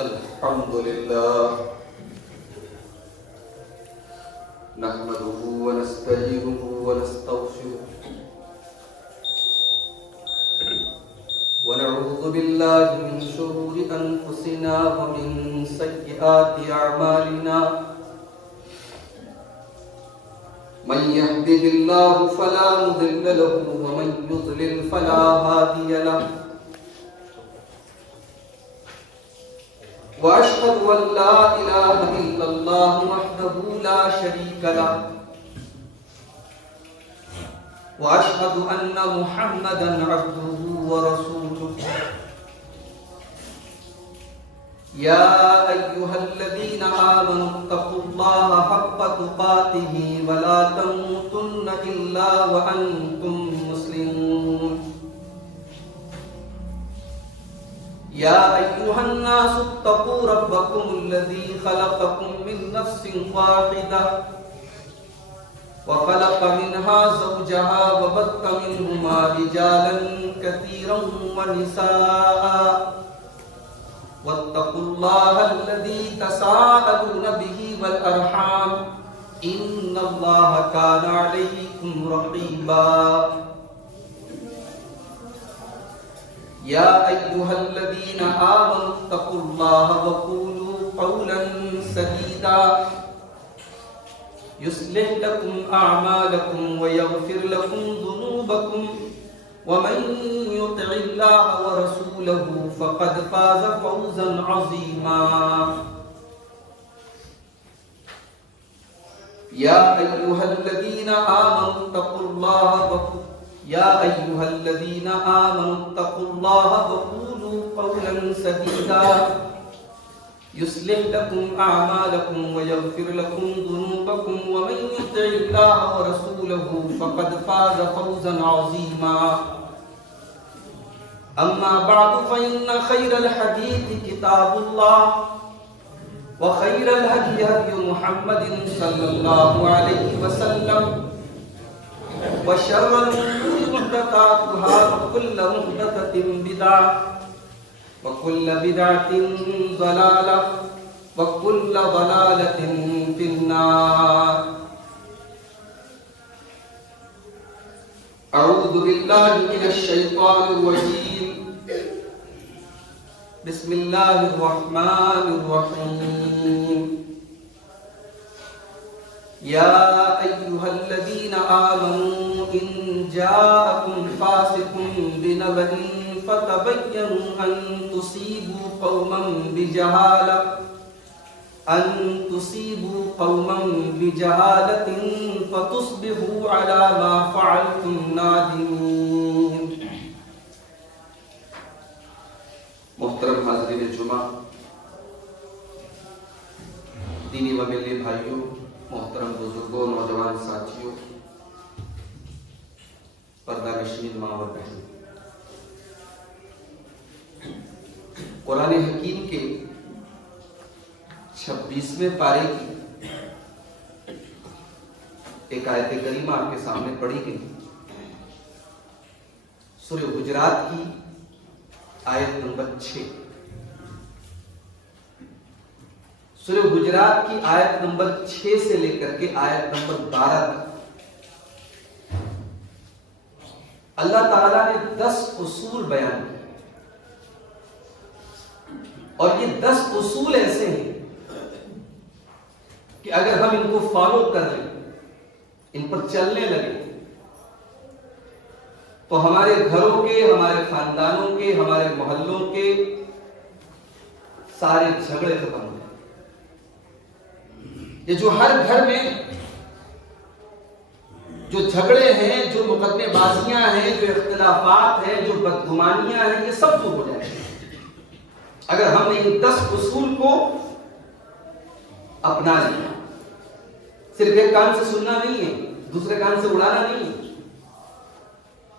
الحمد لله نحمده ونستعينه ونستغفره ونعوذ بالله من شرور أنفسنا ومن سيئات أعمالنا من يهده الله فلا مضل له ومن يضلل فلا هادي له وأشهد أن لا إله إلا الله وحده لا شريك له وأشهد أن محمدا عبده ورسوله يا أيها الذين آمنوا اتقوا الله حق تقاته ولا تموتن إلا وأنتم مسلمون يا أيها الناس اتقوا ربكم الذي خلقكم من نفس واحدة وخلق منها زوجها وبث منهما رجالا كثيرا ونساء واتقوا الله الذي تساءلون به والأرحام إن الله كان عليكم رقيبا يا أيها الذين آمنوا اتقوا الله وقولوا قولا سديدا يصلح لكم أعمالكم ويغفر لكم ذنوبكم ومن يطع الله ورسوله فقد فاز فوزا عظيما يا أيها الذين آمنوا اتقوا الله وقولوا قولا سديدا يصلح لكم أعمالكم ويغفر لكم ذنوبكم ومن يطع الله ورسوله فقد فاز فوزا عظيما أما بعد فإن خير الحديث كتاب الله وخير الهدي هدي محمد صلى الله عليه وسلم وشر الأمور محدثاتها وكل محدثة بدعة وكل بدعة ضلالة وكل ضلالة في النار أعوذ بالله من الشيطان الرجيم بسم الله الرحمن الرحيم يا أيها الذين آمنوا إن جاءكم فاسق بنبأ فتبينوا أن تصيبوا قوما بجهالة فتصبحوا على ما فعلتم نادمين. محترم حاضرین جمعہ، دینی و ملی بھائیوں، محترم بزرگوں، نوجوان ساتھیوں، پردہ نشین ماں اور بہن، قرآن حکیم کے 26ویں پارے کی ایک آیت کریمہ آپ کے سامنے پڑھی گئی. سورہ حجرات کی آیت نمبر 6. سورہ حجرات کی آیت نمبر 6 سے لے کر کے آیت نمبر 12 تک اللہ تعالیٰ نے 10 اصول بیان کیے، اور یہ 10 اصول ایسے ہیں کہ اگر ہم ان کو فالو کر لیں، ان پر چلنے لگے، تو ہمارے گھروں کے، ہمارے خاندانوں کے، ہمارے محلوں کے سارے جھگڑے ختم ہو جائیں. یہ جو ہر گھر میں جو جھگڑے ہیں، جو مقدمے بازیاں ہیں، جو اختلافات ہیں، جو بدگمانیاں ہیں، یہ سب دور ہو جائیں اگر ہم نے ان 10 اصول کو اپنا لیا. صرف ایک کان سے سننا نہیں ہے، دوسرے کان سے اڑانا نہیں ہے.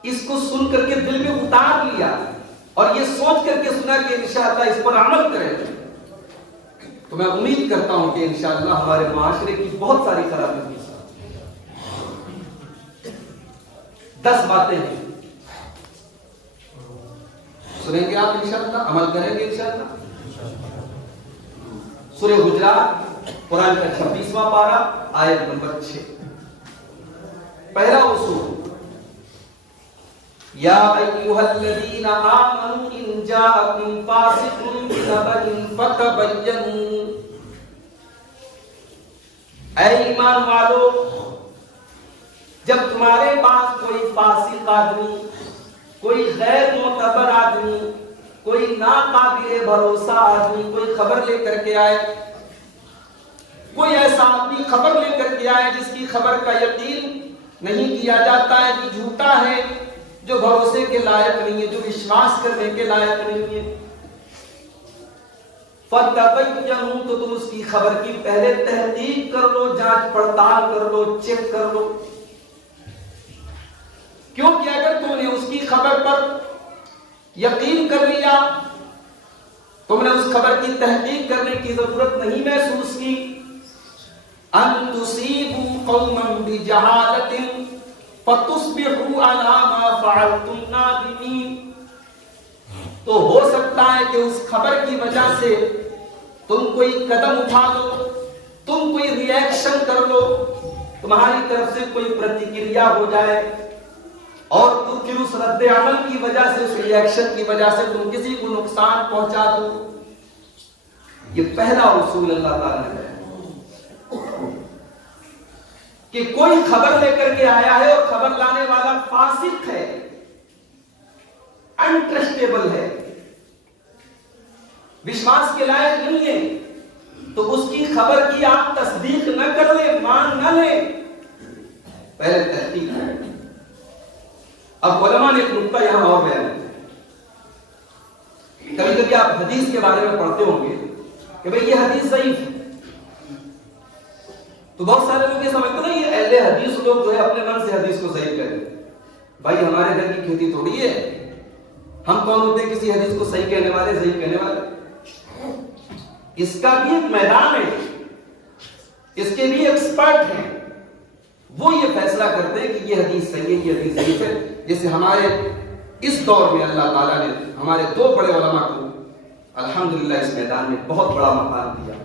اس کو سن کر کے دل میں اتار لیا اور یہ سوچ کر کے سنا کہ انشاءاللہ اس پر عمل کریں، تو میں امید کرتا ہوں کہ انشاءاللہ ہمارے معاشرے کی بہت ساری خرابیوں کی 10 باتیں ہیں، سنیں گے آپ انشاءاللہ، عمل کریں گے انشاءاللہ. سورہ حجرات قرآن کا 26واں پارہ آیت نمبر 6. پہلا اصول، یا ایھا الذین آمنوا ان جاءکم فاسق بنبأ فتبینوا. اے ایمان والو، جب تمہارے پاس کوئی فاسق آدمی، کوئی غیر معتبر آدمی، کوئی ناقابل بھروسہ آدمی کوئی خبر لے کر کے آئے، کوئی ایسا آدمی خبر لے کر کے آئے جس کی خبر کا یقین نہیں کیا جاتا ہے، جو جھوٹا ہے، جو بھروسے کے لائق نہیں ہے، جو وشواس کرنے کے لائق نہیں ہے، فَتَبَيَّنُوا، تو تم اس کی خبر کی پہلے تحقیق کر لو، جانچ پڑتال کر لو، چیک کر لو. کیونکہ اگر تم نے اس کی خبر پر یقین کر لیا، تم نے اس خبر کی تحقیق کرنے کی ضرورت نہیں محسوس کی، ان تصیبوا قوما بجہالۃ فتصبحوا علی ما فعلتم نادمین، تو ہو سکتا ہے کہ اس خبر کی وجہ سے تم کوئی قدم اٹھا لو، تم کوئی ری ایکشن کر لو، تمہاری طرف سے کوئی پرتکریا ہو جائے، اور تم پھر اس رد عمل کی وجہ سے، اس ری ایکشن کی وجہ سے تم کسی کو نقصان پہنچا دو. یہ پہلا اصول اللہ تعالیٰ نے کہ کوئی خبر لے کر کے آیا ہے اور خبر لانے والا فاسق ہے، انٹرسٹیبل ہے، وشواس کے لائق نہیں ہے، تو اس کی خبر کی آپ تصدیق نہ کر لیں، مان نہ لیں، پہلے تحقیق کریں. اب علماء نے ایک نقطہ یہاں اور بیان کیا. کبھی کبھی آپ حدیث کے بارے میں پڑھتے ہوں گے کہ بھئی یہ حدیث ضعیف ہے، تو بہت سارے لوگ یہ سمجھتے ہیں یہ اہل حدیث لوگ جو ہے اپنے من سے حدیث کو ضعیف کہتے ہیں. بھائی ہمارے گھر کی کھیتی تھوڑی ہے، ہم کون ہوتے ہیں کسی حدیث کو صحیح کہنے والے، ضعیف کہنے والے؟ اس کا بھی ایک میدان ہے، اس کے بھی ایکسپرٹ ہیں، وہ یہ فیصلہ کرتے ہیں کہ یہ حدیث صحیح ہے، یہ حدیث ضعیف ہے. جیسے ہمارے اس دور میں اللہ تعالیٰ نے ہمارے دو بڑے علماء کو الحمدللہ اس میدان میں بہت بڑا مقام دیا.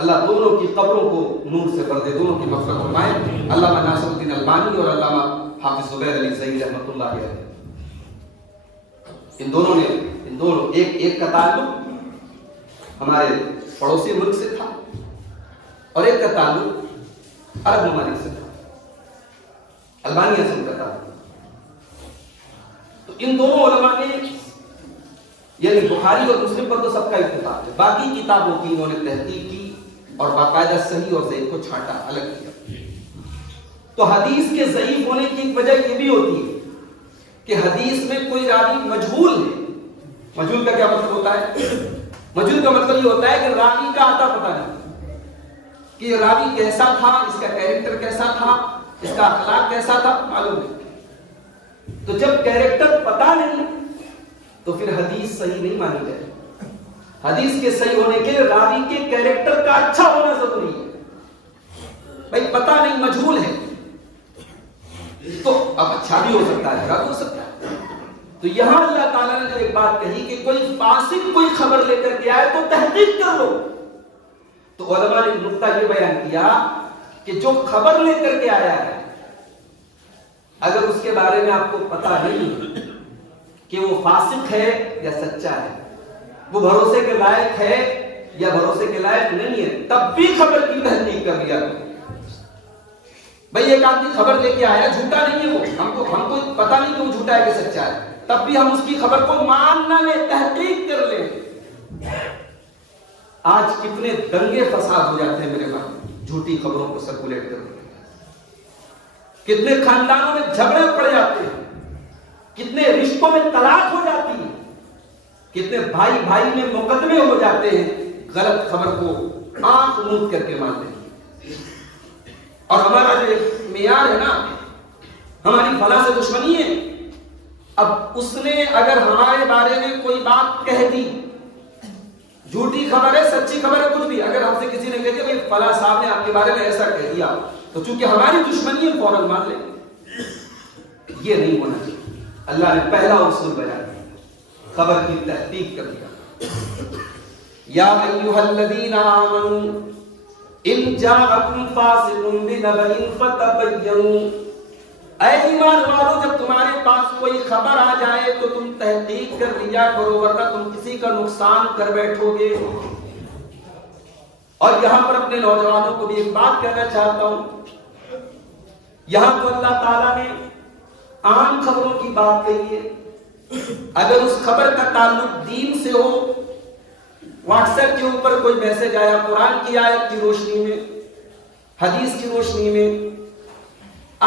اللہ دونوں کی قبروں کو نور سے بھر دے، دونوں کی مغفرت فرمائے. علامہ ناصر الدین البانی اور علامہ حافظ زبیر علی زئی رحمۃ اللہ علیہ. ان دونوں ایک کا تعلق ہمارے پڑوسی ملک سے تھا اور ایک کا تعلق عرب ممالک سے تھا، البانیہ سے ان کا تعلق. تو ان دونوں علماء نے یعنی بخاری اور مسلم پر تو سب کا اتفاق ہے، باقی کتابوں کی انہوں نے تحقیق کی اور باقاعدہ صحیح اور ضعیف کو چھانٹا، الگ کیا. تو حدیث کے ضعیف ہونے کی ایک وجہ یہ بھی ہوتی ہے کہ حدیث میں کوئی راوی مجہول ہے. مجہول کا کیا مطلب ہوتا ہے؟ مجہول کا مطلب یہ ہوتا ہے کہ راوی کا آتا پتہ نہیں کہ یہ راوی کیسا تھا، اس کا کیریکٹر کیسا تھا، اس کا اخلاق کیسا تھا، معلوم نہیں. تو جب کیریکٹر پتہ نہیں تو پھر حدیث صحیح نہیں مانی جائے. حدیث کے صحیح ہونے کے لیے راوی کے کیریکٹر کا اچھا ہونا ضروری ہے. بھائی پتہ نہیں، مجہول ہے، تو اب اچھا بھی ہو سکتا ہے، برا بھی ہو سکتا ہے. تو یہاں اللہ تعالیٰ نے جو ایک بات کہی کہ کوئی فاسق کوئی خبر لے کر کے آئے تو تحقیق کر لو، تو علماء نے نقطہ یہ بیان کیا کہ جو خبر لے کر کے آیا ہے، اگر اس کے بارے میں آپ کو پتہ نہیں کہ وہ فاسق ہے یا سچا ہے، وہ بھروسے کے لائق ہے یا بھروسے کے لائق نہیں ہے، تب بھی خبر کی تحقیق کر لیا. بھئی ایک آدمی خبر لے کے آیا، جھوٹا نہیں ہے وہ، ہم کو پتہ نہیں کہ وہ جھوٹا ہے کہ سچا ہے، تب بھی ہم اس کی خبر کو مان نہ لیں، تحقیق کر لیں. آج کتنے دنگے فساد ہو جاتے ہیں میرے بھائی جھوٹی خبروں کو سرکولیٹ کرنے، کتنے خاندانوں میں جھگڑے پڑ جاتے ہیں، کتنے رشتوں میں طلاق ہو جاتی ہے، کتنے بھائی بھائی میں مقدمے ہو جاتے ہیں غلط خبر کو آنکھ موند کر کے مانتے ہیں. اور ہمارا جو معیار ہے نا، ہماری فلاں سے دشمنی ہے، اب اس نے اگر ہمارے بارے میں کوئی بات کہہ دی، جھوٹی خبر ہے سچی خبر ہے کچھ بھی، اگر ہم سے کسی نے کہہ دیا بھائی فلاں صاحب نے آپ کے بارے میں ایسا کہہ دیا، تو چونکہ ہماری دشمنی ہے فوراً مان لیں. یہ نہیں ہونا چاہیے. اللہ نے پہلا اصول بیان کیا، خبر کی تحقیق کر دیا. یا ایھا الذین آمنوا ان جاءکم فاسق بنبأ فتبینوا، اے ایمان والو جب تمہارے پاس کوئی خبر آ جائے تو تم تحقیق کر لیا کرو، ورنہ تم کسی کا نقصان کر بیٹھو گے۔ اور یہاں پر اپنے نوجوانوں کو بھی ایک بات کہنا چاہتا ہوں، یہاں تو اللہ تعالیٰ نے عام خبروں کی بات کہی ہے، اگر اس خبر کا تعلق دین سے ہو، واٹس ایپ کے اوپر کوئی میسج آیا قرآن کی آیت کی روشنی میں، حدیث کی روشنی میں،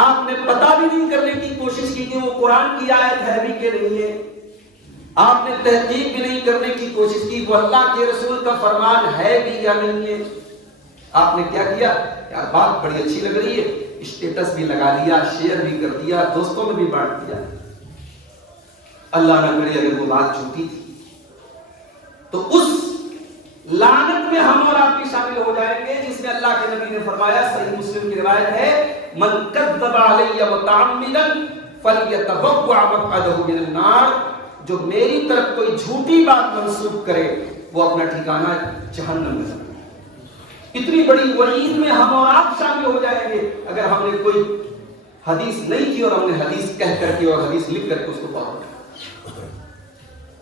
آپ نے پتہ بھی نہیں کرنے کی کوشش کی کہ وہ قرآن کی آیت ہے بھی کہ نہیں ہے، آپ نے تحقیق بھی نہیں کرنے کی کوشش کی وہ اللہ کے رسول کا فرمان ہے بھی یا نہیں ہے، آپ نے کیا کیا؟ یار بات بڑی اچھی لگ رہی ہے، اسٹیٹس بھی لگا دیا، شیئر بھی کر دیا، دوستوں میں بھی بانٹ دیا۔ اللہ نہ کرے اگر وہ بات جھوٹی تھی تو اس لعنت میں ہم اور آپ بھی شامل ہو جائیں گے، جس میں اللہ کے نبی نے فرمایا، صحیح مسلم کی روایت ہے، من کذب علی متعمدا فلیتبوأ مقعدہ من النار، جو میری طرف کوئی جھوٹی بات منسوب کرے وہ اپنا ٹھکانہ جہنم میں رکھے۔ اتنی بڑی وعید میں ہم اور آپ شامل ہو جائیں گے اگر ہم نے کوئی حدیث نہیں کی اور ہم نے حدیث کہہ کر کے اور حدیث لکھ کر کے اس کو پڑھا۔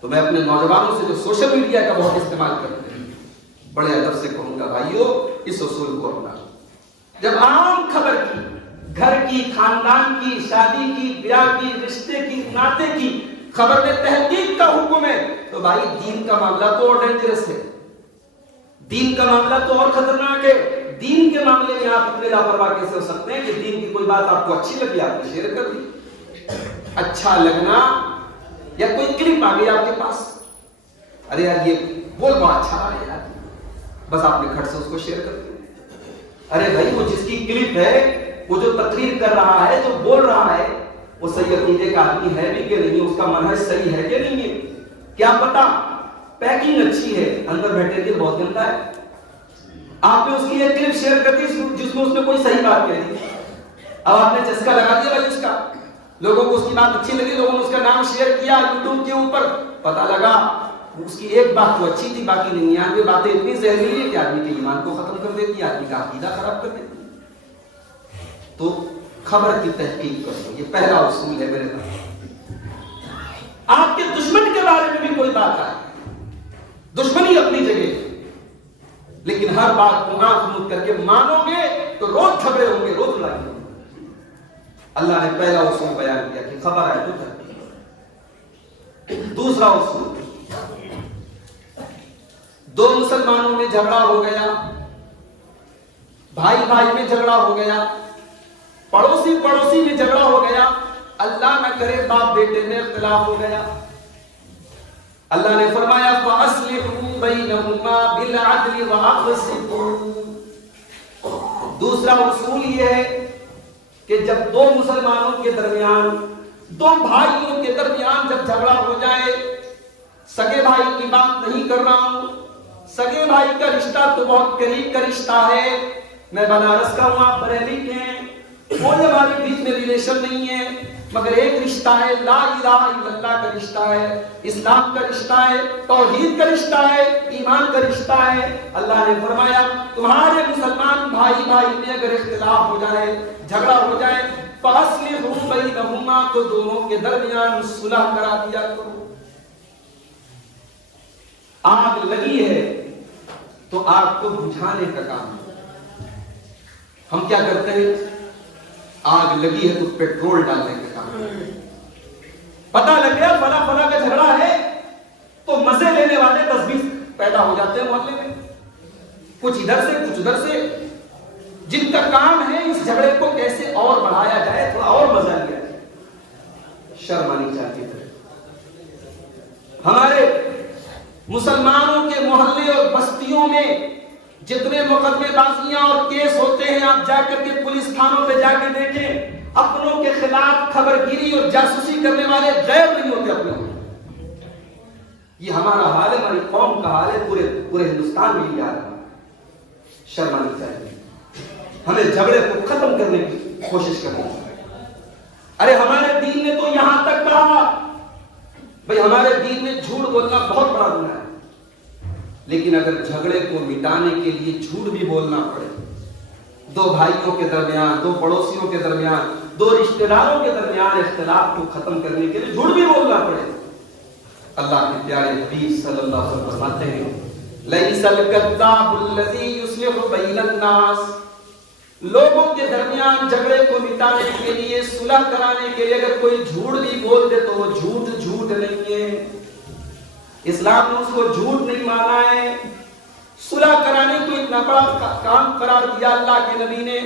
تو میں اپنے نوجوانوں سے جو سوشل میڈیا کا بہت استعمال کرتے ہیں، بڑے ادب سے کہوں گا بھائیو اس اصول کو اپنا، جب عام خبر کی، گھر کی، خاندان کی، شادی کی، بیاہ کی، رشتے کی، ناطے کی خبر میں تحقیق کا حکم ہے تو بھائی دین کا معاملہ تو اور ڈینجرس ہے، دین کا معاملہ تو اور خطرناک ہے۔ دین کے معاملے میں آپ اتنے لاپرواہ کیسے ہو سکتے ہیں کہ دین کی کوئی بات آپ کو اچھی لگی آپ نے شیئر کر دی؟ اچھا لگنا یا کوئی کلپ آ گئی آپ کے پاس، ارے یار یہ بول بہت اچھا رہا ہے یار، بس آپ نے کھٹ سے اس کو شیئر کر دیا۔ ارے بھائی وہ جس کی کلپ ہے، وہ جو تقریر کر رہا ہے، جو بول رہا ہے، وہ صحیح عقیدے کا آدمی ہے بھی کہ نہیں، اس کا منہج صحیح ہے کہ نہیں ہے، کیا پتا پیکنگ اچھی ہے، اندر میٹیریل بہت گندا ہے۔ آپ نے اس کی ایک کلپ شیئر کر دی جس میں اس نے کوئی صحیح بات کہہ دی، اب آپ نے چسکا لگا دیا بھائی اس کا، لوگوں کو اس کی بات اچھی لگی، لوگوں نے اس کا نام شیئر کیا یوٹیوب کے اوپر، پتا لگا اس کی ایک بات تو اچھی تھی، باقی 99 باتیں اتنی زہریلی ہے کہ آدمی کے ایمان کو ختم کر دیتی ہے، آدمی کا عقیدہ خراب کر دیتی ہے۔ تو خبر کی تحقیق کرو، یہ پہلا اصول ہے میرے بھائی۔ آپ کے دشمن کے بارے میں بھی کوئی بات آئے، دشمنی اپنی جگہ، لیکن ہر بات کو آنکھ موند کر کے مانو گے تو روز جھگڑے ہوں گے، روز لڑائی ہوں گے۔ اللہ نے پہلا اصول بیان کیا کہ خبر آئے تو تحقیق۔ دوسرا اصول، دو مسلمانوں میں جھگڑا ہو گیا، بھائی بھائی میں جھگڑا ہو گیا، پڑوسی پڑوسی میں جھگڑا ہو گیا، اللہ نہ کرے باپ بیٹے میں اختلاف ہو گیا، اللہ نے فرمایا فَأَصْلِحُوا بَيْنَهُمَا بِالْعَدْلِ وَأَقْسِطُوا۔ دوسرا اصول یہ ہے کہ جب دو مسلمانوں کے درمیان، دو بھائیوں کے درمیان جب جھگڑا ہو جائے، سگے بھائی کی بات نہیں کر رہا ہوں، سگے بھائی کا رشتہ تو بہت قریب کا رشتہ ہے، میں بنارس کا ہوں آپ بریلی کے ہیں، کوئی ہمارے بیچ میں ریلیشن نہیں ہے، مگر ایک رشتہ ہے، لا الہ الا اللہ کا رشتہ ہے، اسلام کا رشتہ ہے، توحید کا رشتہ ہے، ایمان کا رشتہ ہے۔ اللہ نے فرمایا تمہارے مسلمان بھائی بھائی میں اگر اختلاف ہو جائے، جھگڑا ہو جائے، فَأَصْلِحُوا بَيْنَهُمَا، تو دونوں کے درمیان صلح کرا دیا کرو۔ آگ لگی ہے تو آگ کو بجھانے کا کام ہے، ہم کیا کرتے ہیں؟ آگ لگی ہے تو پیٹرول ڈالنے کا کام ہے۔ پتہ لگ گیا فلاں فلاں کا جھگڑا ہے تو مزے لینے والے 10-20 پیدا ہو جاتے ہیں محلے میں، کچھ ادھر سے کچھ ادھر سے، جن کا کام ہے اس جھگڑے کو کیسے اور بڑھایا جائے، تھوڑا اور مزہ لیا جائے۔ شرم آنی چاہیے تھے۔ ہمارے مسلمانوں کے محلے اور بستیوں میں جتنے مقدمے بازیاں اور کیس ہوتے ہیں، آپ جا کر کے پولیس تھانوں پہ جا کے دیکھیں، اپنوں کے خلاف خبر گیری اور جاسوسی کرنے والے غیر نہیں ہوتے اپنے کو۔ یہ ہمارا حال ہے، ہماری قوم کا حال ہے، پورے ہندوستان میں یہ حال ہے۔ شرم آنی چاہیے، ہمیں جھگڑے کو ختم کرنے کی کوشش کرنی چاہیے۔ ارے ہمارے دین نے تو یہاں تک کہا، بھئی ہمارے دین میں جھوٹ بولنا بہت بڑا گناہ ہے، لیکن اگر جھگڑے کو مٹانے کے لیے جھوٹ بھی بولنا پڑے، دو بھائیوں کے درمیان، دو پڑوسیوں کے درمیان، دو رشتہ داروں کے درمیان اختلاف کو ختم کرنے کے لیے جھوٹ بھی بولنا پڑے، اللہ کے پیارے حبیب صلی اللہ علیہ وسلم فرماتے ہیں لَيْسَ الْكَذَّابُ الَّذِي يُصْلِحُ بَيْنَ النَّاسِ، لوگوں کے درمیان جھگڑے کو مٹانے کے لیے، صلح کرانے کے لیے اگر کوئی جھوٹ بھی بول دے تو وہ جھوٹ نہیں ہے، اسلام نے اس کو جھوٹ نہیں مانا ہے۔ صلح کرانے کو اتنا بڑا کام قرار دیا اللہ کے نبی نے۔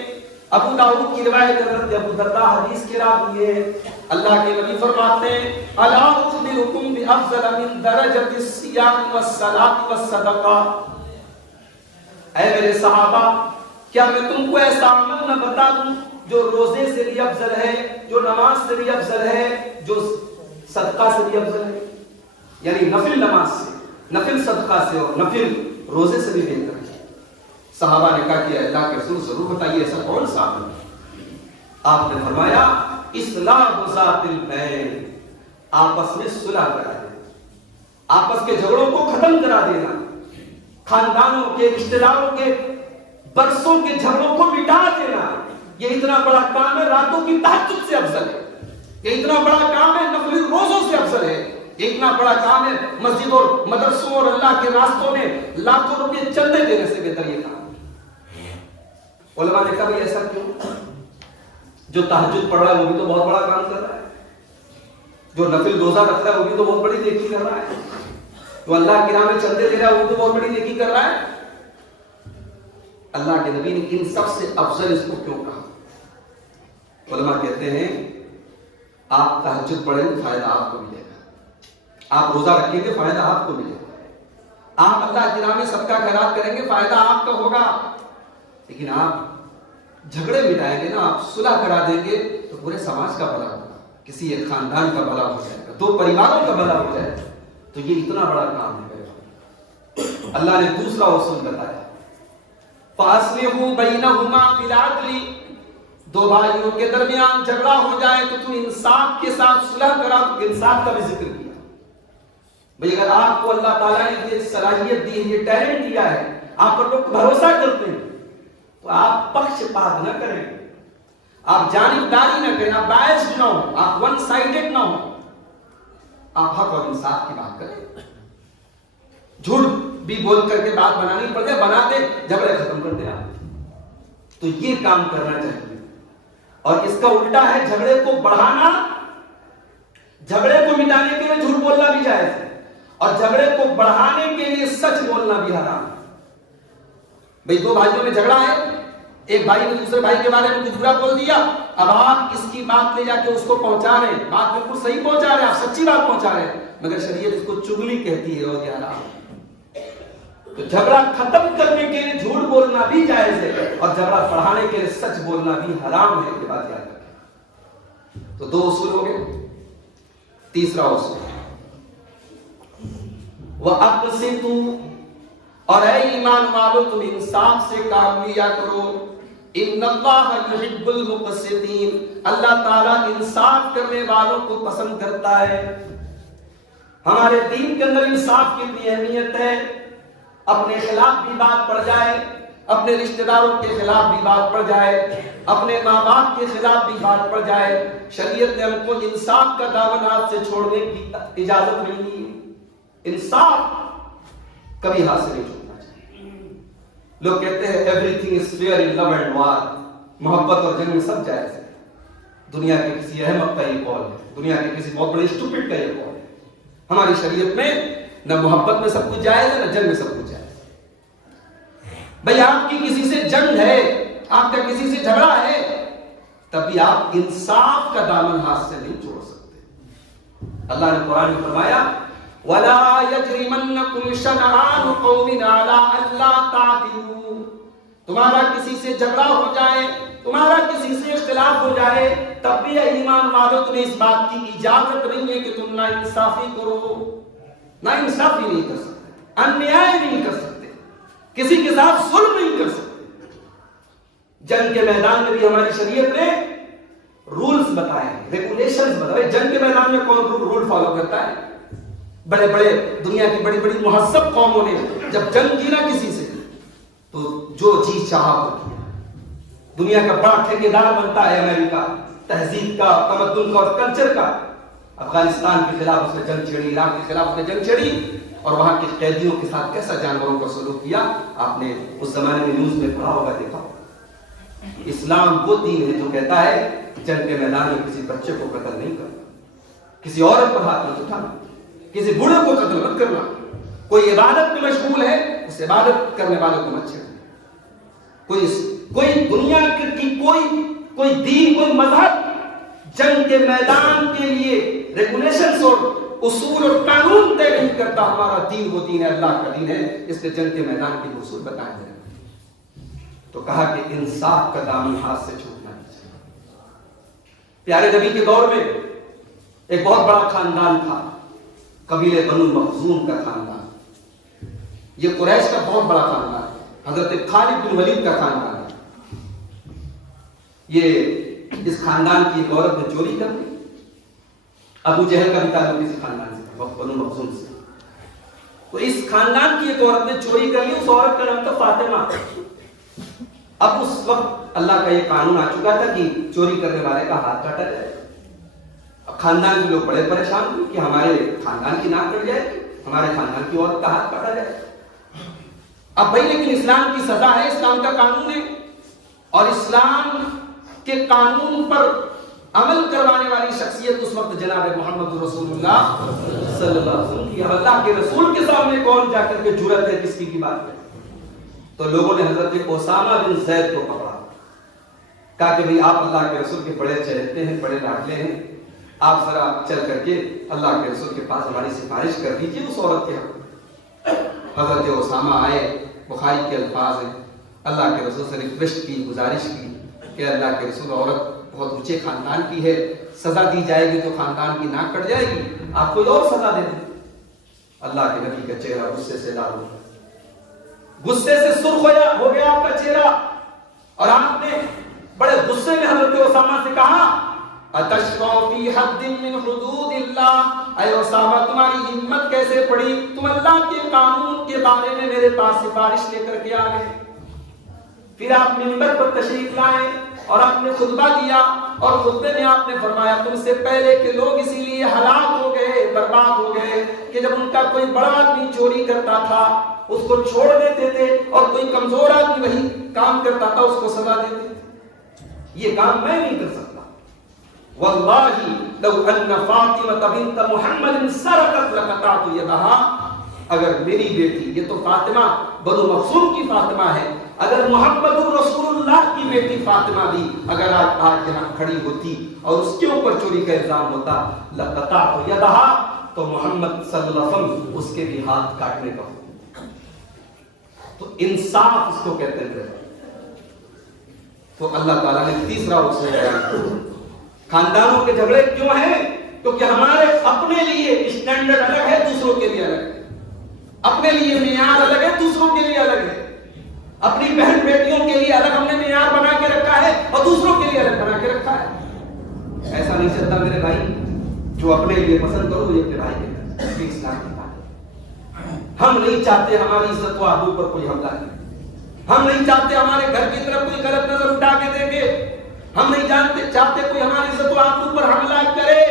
ابو داؤد کی روایت حضرت ابو درداء حدیث کے راوی ہے، اللہ کے نبی فرماتے ہیں الا اخبرکم بافضل من درجۃ الصیام والصلاۃ والصدقہ، اے میرے صحابہ کیا میں تم کو ایسا عمل نہ بتا دوں جو روزے سے بھی افضل ہے، جو نماز سے بھی افضل ہے، جو صدقہ سے بھی افضل ہے، یعنی نفل نماز سے، نفل صدقہ سے اور نفل روزے سے بھی بہتر ہے۔ صحابہ نے کہا کہ اللہ کے رسول ضرور بتائیے ایسا کون سا عمل؟ آپ نے فرمایا اصلاح ذات البین، آپس میں صلح کرا دینا، آپس کے جھگڑوں کو ختم کرا دینا، خاندانوں کے، رشتہ داروں کے برسوں کے جھگڑوں کو مٹا دینا، یہ اتنا بڑا کام ہے، راتوں کی تہجد سے افضل ہے، یہ اتنا بڑا کام ہے، نفلی روزوں سے افضل ہے، اتنا بڑا کام ہے، مسجد اور مدرسوں اور اللہ کے راستوں میں لاکھوں روپے چندے دینے سے بہتر یہ کام۔ علماء نے کہا ایسا کیوں؟ جو تہجد پڑھ رہا ہے وہ بھی تو بہت بڑا کام کر رہا ہے، جو نفل روزہ رکھ رہا ہے وہ بھی تو بہت بڑی نیکی کر رہا ہے، جو اللہ کی راہ میں چندے دے رہا ہے وہ تو بہت بڑی نیکی کر رہا ہے۔ اللہ کے نبی نے ان سب سے افضل اس کو کیوں کہا؟ علماء کہتے ہیں آپ تہجد پڑھیں گے فائدہ آپ کو ملے گا، آپ روزہ رکھیں گے فائدہ آپ کو ملے گا، آپ اللہ کی راہ میں صدقہ خیرات کریں گے فائدہ آپ کا ہوگا، لیکن آپ جھگڑے مٹائیں گے نا، آپ صلح کرا دیں گے تو پورے سماج کا بھلا ہوگا، کسی ایک خاندان کا بھلا ہو جائے گا، دو پریواروں کا بھلا ہو جائے گا، تو یہ اتنا بڑا کام ہے۔ اللہ نے دوسرا اصول بتایا فَأَصْلِحُوا بَيْنَهُمَا بِالْعَدْلِ، دو بھائیوں کے درمیان جھگڑا ہو جائے تو تم انصاف کے ساتھ صلح کرا، تو انصاف کا بھی ذکر کیا۔ بھئی اگر آپ کو اللہ تعالیٰ نے یہ صلاحیت دی ہے، یہ ٹیلنٹ دیا ہے، آپ پر لوگ بھروسہ کرتے ہیں، تو آپ پکش پاد نہ کریں، آپ جانبداری نہ کریں، آپ بائسڈ نہ ہو، آپ ون سائیڈڈ نہ ہو، آپ حق اور انصاف کی بات کریں، جھوٹ بھی بول کر کے بات بنانی پڑتے بنا دے، جھگڑے ختم کر دیں آپ، تو یہ کام کرنا چاہیے۔ اور اس کا الٹا ہے جھگڑے کو بڑھانا، جھگڑے کو مٹانے کے لیے جھوٹ بولنا بھی جائز ہے، اور جھگڑے کو بڑھانے کے لیے سچ بولنا بھی حرام ہے۔ بھئی دو بھائیوں میں جھگڑا ہے، ایک بھائی نے دوسرے بھائی کے بارے میں کچھ برا بول دیا، اب آپ اس کی بات لے جا کے اس کو پہنچا رہے ہیں، بات بالکل صحیح پہنچا رہے ہیں، آپ سچی بات پہنچا رہے ہیں، مگر شریعت اس کو چغلی کہتی ہے اور یہ حرام ہے۔ تو جھگڑا ختم کرنے کے لیے جھوٹ بولنا بھی جائز ہے، اور جھگڑا بڑھانے کے لیے سچ بولنا بھی حرام ہے، یہ بات یاد رکھیں۔ تو دو اصول ہو گئے، تیسرا اصول وَأَقْسِطُوا، اور اے ایمان والو تم انصاف سے کام لیا کرو، ان اللہ یحب المقسطین، اللہ تعالیٰ انصاف کرنے والوں کو پسند کرتا ہے۔ ہمارے دین کے اندر انصاف کی اتنی اہمیت ہے، اپنے خلاف بھی بات پڑ جائے، اپنے رشتہ داروں کے خلاف بھی بات پڑ جائے، اپنے ماں باپ کے خلاف بھی بات پڑ جائے، شریعت نے ہم کو انصاف کا دامن ہاتھ سے چھوڑنے کی اجازت نہیں دی۔ انصاف کبھی ہاتھ سے نہیں چھوڑنا چاہیے۔ لوگ کہتے ہیں everything is fair in love and war, محبت اور جنگ میں سب جائز ہے۔ دنیا کے کسی احمق کا یہ قول ہے، دنیا کے کسی بہت بڑے اسٹوپڈ کا یہ قول ہے۔ ہماری شریعت میں نہ محبت میں سب کچھ جائز ہے، نہ جنگ میں سب کچھ جائز ہے۔ بھئی آپ کی کسی سے جنگ ہے، آپ کا کسی سے جھگڑا ہے، تب بھی آپ انصاف کا دامن ہاتھ سے نہیں چھوڑ سکتے۔ اللہ نے قرآن میں فرمایا وَلَا يَجْرِمَنَّكُمْ شَنَآنُ قَوْمٍ عَلَىٰ أَلَّا تَعْدِلُوا، تمہارا کسی سے جھگڑا ہو جائے، تمہارا کسی سے اختلاف ہو جائے، تب بھی ایمان والو تمہیں اس بات کی اجازت نہیں ہے کہ تم نا انصافی کرو، نا انصافی نہیں کر سکتے، انیائے نہیں کر سکتے، کسی کے ساتھ ظلم نہیں کر سکتے۔ جنگ کے میدان میں بھی ہماری شریعت نے رولز بتائے ہیں، ریگولیشنز بتائے۔ جنگ کے میدان میں کون رول فالو کرتا ہے؟ بڑے بڑے دنیا کی بڑی بڑی مہذب قوموں نے جب جنگ کی نا کسی سے تو جو جی چاہا وہ کیا. دنیا کا بڑا ٹھیکیدار بنتا ہے امریکہ، تہذیب کا، تمدن کا اور کلچر کا. افغانستان کے خلاف اس نے جنگ چھیڑی، عراق کے خلاف اس نے جنگ چھیڑی، اور وہاں کے قیدیوں کے ساتھ کیسا جانوروں کا سلوک کیا. آپ نے اس زمانے میں نیوز میں پڑھا ہوگا، دیکھا ہوگا. اسلام وہ دین ہے جو کہتا ہے جنگ کے میدان میں کسی بچے کو قتل نہیں کرنا، کسی عورت پر ہاتھ مت اٹھانا، کسی بوڑھے کو قتل مت کرنا. کوئی عبادت میں مشغول ہے اس عبادت کرنے والوں کو مت چھیڑنا. کوئی دنیا کی کوئی دین، کوئی مذہب جنگ کے میدان کے لیے ریگولیشنز اور اصول اور قانون طے نہیں کرتا. ہمارا دین وہ دین ہے، اللہ کا دین ہے، اس نے جنگ کے میدان کے اصول بتائے ہیں. تو کہا کہ انصاف کا دامن ہاتھ سے چھوٹنا نہیں چاہیے. پیارے نبی کے دور میں ایک بہت بڑا خاندان تھا، قبیلے بنو مخزوم کا خاندان. یہ قریش کا بہت بڑا خاندان ہے، حضرت خالد بن ولید کا خاندان ہے. یہ اس خاندان کی ایک عورت نے چوری کر دی. ابو جہل کا بھی تعلق اسی خاندان سے تھا، بنو مخزوم سے. تو اس خاندان کی ایک عورت نے چوری کر لی. اس عورت کا نام تھا فاطمہ. اب اس وقت اللہ کا یہ قانون آ چکا تھا کہ چوری کرنے والے کا ہاتھ کاٹا جائے. اب خاندان کے لوگ بڑے پریشان ہوئے کہ ہمارے خاندان کی ناک کٹ جائے، ہمارے خاندان کی عورت کا ہاتھ کاٹا جائے. اب بھائی لیکن اسلام کی سزا ہے، اسلام کا قانون ہے، اور اسلام کے قانون پر عمل کروانے والی شخصیت اس وقت جناب محمد رسول اللہ صلی اللہ علیہ وسلم کی. اللہ کے رسول کے سامنے کون جا کر کے جرأت ہے کس کی بات ہے؟ تو لوگوں نے حضرت اسامہ بن زید کو پکڑا، کہا کہ بھئی آپ اللہ کے رسول کے بڑے چہتے ہیں، بڑے لاڈلے ہیں، آپ ذرا چل کر کے اللہ کے رسول کے پاس ہماری سفارش کر دیجیے اس عورت کے حق. حضرت اسامہ آئے، بخاری کے الفاظ ہیں، اللہ کے رسول سے ریکویسٹ کی، گزارش کی کہ اللہ کے رسول عورت بہت اونچے خاندان کی ہے، سزا دی جائے گی تو خاندان کی ناک کٹ جائے گی، آپ کوئی اور سزا دے دیں. اللہ کے نبی کا چہرہ غصے سے لال ہو گیا، غصے سے سرخ ہو گیا آپ کا چہرہ، اور آپ نے بڑے غصے میں حضرت اسامہ سے کہا اتشفع فی حد من حدود اللہ، اے اسامہ تمہاری ہمت کیسے پڑی، تم اللہ کے قانون کے بارے میں میرے پاس سفارش لے کر کے آ گئے. پھر آپ منبر پر تشریف لائے اور آپ نے خطبہ دیا، اور خطبے میں آپ نے فرمایا تم سے پہلے کے لوگ اسی لیے ہلاک ہو گئے، برباد ہو گئے کہ جب ان کا کوئی بڑا آدمی چوری کرتا تھا اس کو چھوڑ دیتے تھے، اور کوئی کمزور آدمی وہی کام کرتا تھا اس کو سزا دیتے تھے. یہ کام میں نہیں کر سکتا. واللہ لو ان فاطمہ بنت محمد سرقت لقطعت یدها، اگر میری بیٹی، یہ تو فاطمہ بنو مخزوم کی فاطمہ ہے، اگر محمد رسول اللہ کی بیٹی فاطمہ بھی اگر آج یہاں کھڑی ہوتی اور اس کے اوپر چوری کا الزام ہوتا لقطعت یدها، تو محمد صلی اللہ علیہ وسلم اس کے بھی ہاتھ کاٹنے کا. تو انصاف اس کو کہتے ہیں. تو اللہ تعالیٰ نے تیسرا اصول بیان کیا. خاندانوں کے جھگڑے کیوں ہیں؟ کیونکہ ہمارے اپنے لیے اسٹینڈرڈ الگ ہے، دوسروں کے لیے الگ ہے. اپنے لیے معیار الگ ہے، دوسروں کے لیے الگ ہے. اپنی بہن بیٹیوں کے لیے الگ ہم نے معیار بنا کے رکھا ہے اور دوسروں کے لیے الگ بنا کے رکھا ہے. ایسا نہیں چلتا میرے بھائی. جو اپنے لیے پسند کرو یہ اپنے بھائی کے اسلام کی بات ہے. ہم نہیں چاہتے ہماری عزت و آبرو پر کوئی حملہ کرے. ہم نہیں چاہتے ہمارے گھر کی طرف کوئی غلط نظر اٹھا کے دیکھے. ہم نہیں چاہتے کوئی ہماری عزت و آبرو پر حملہ کرے.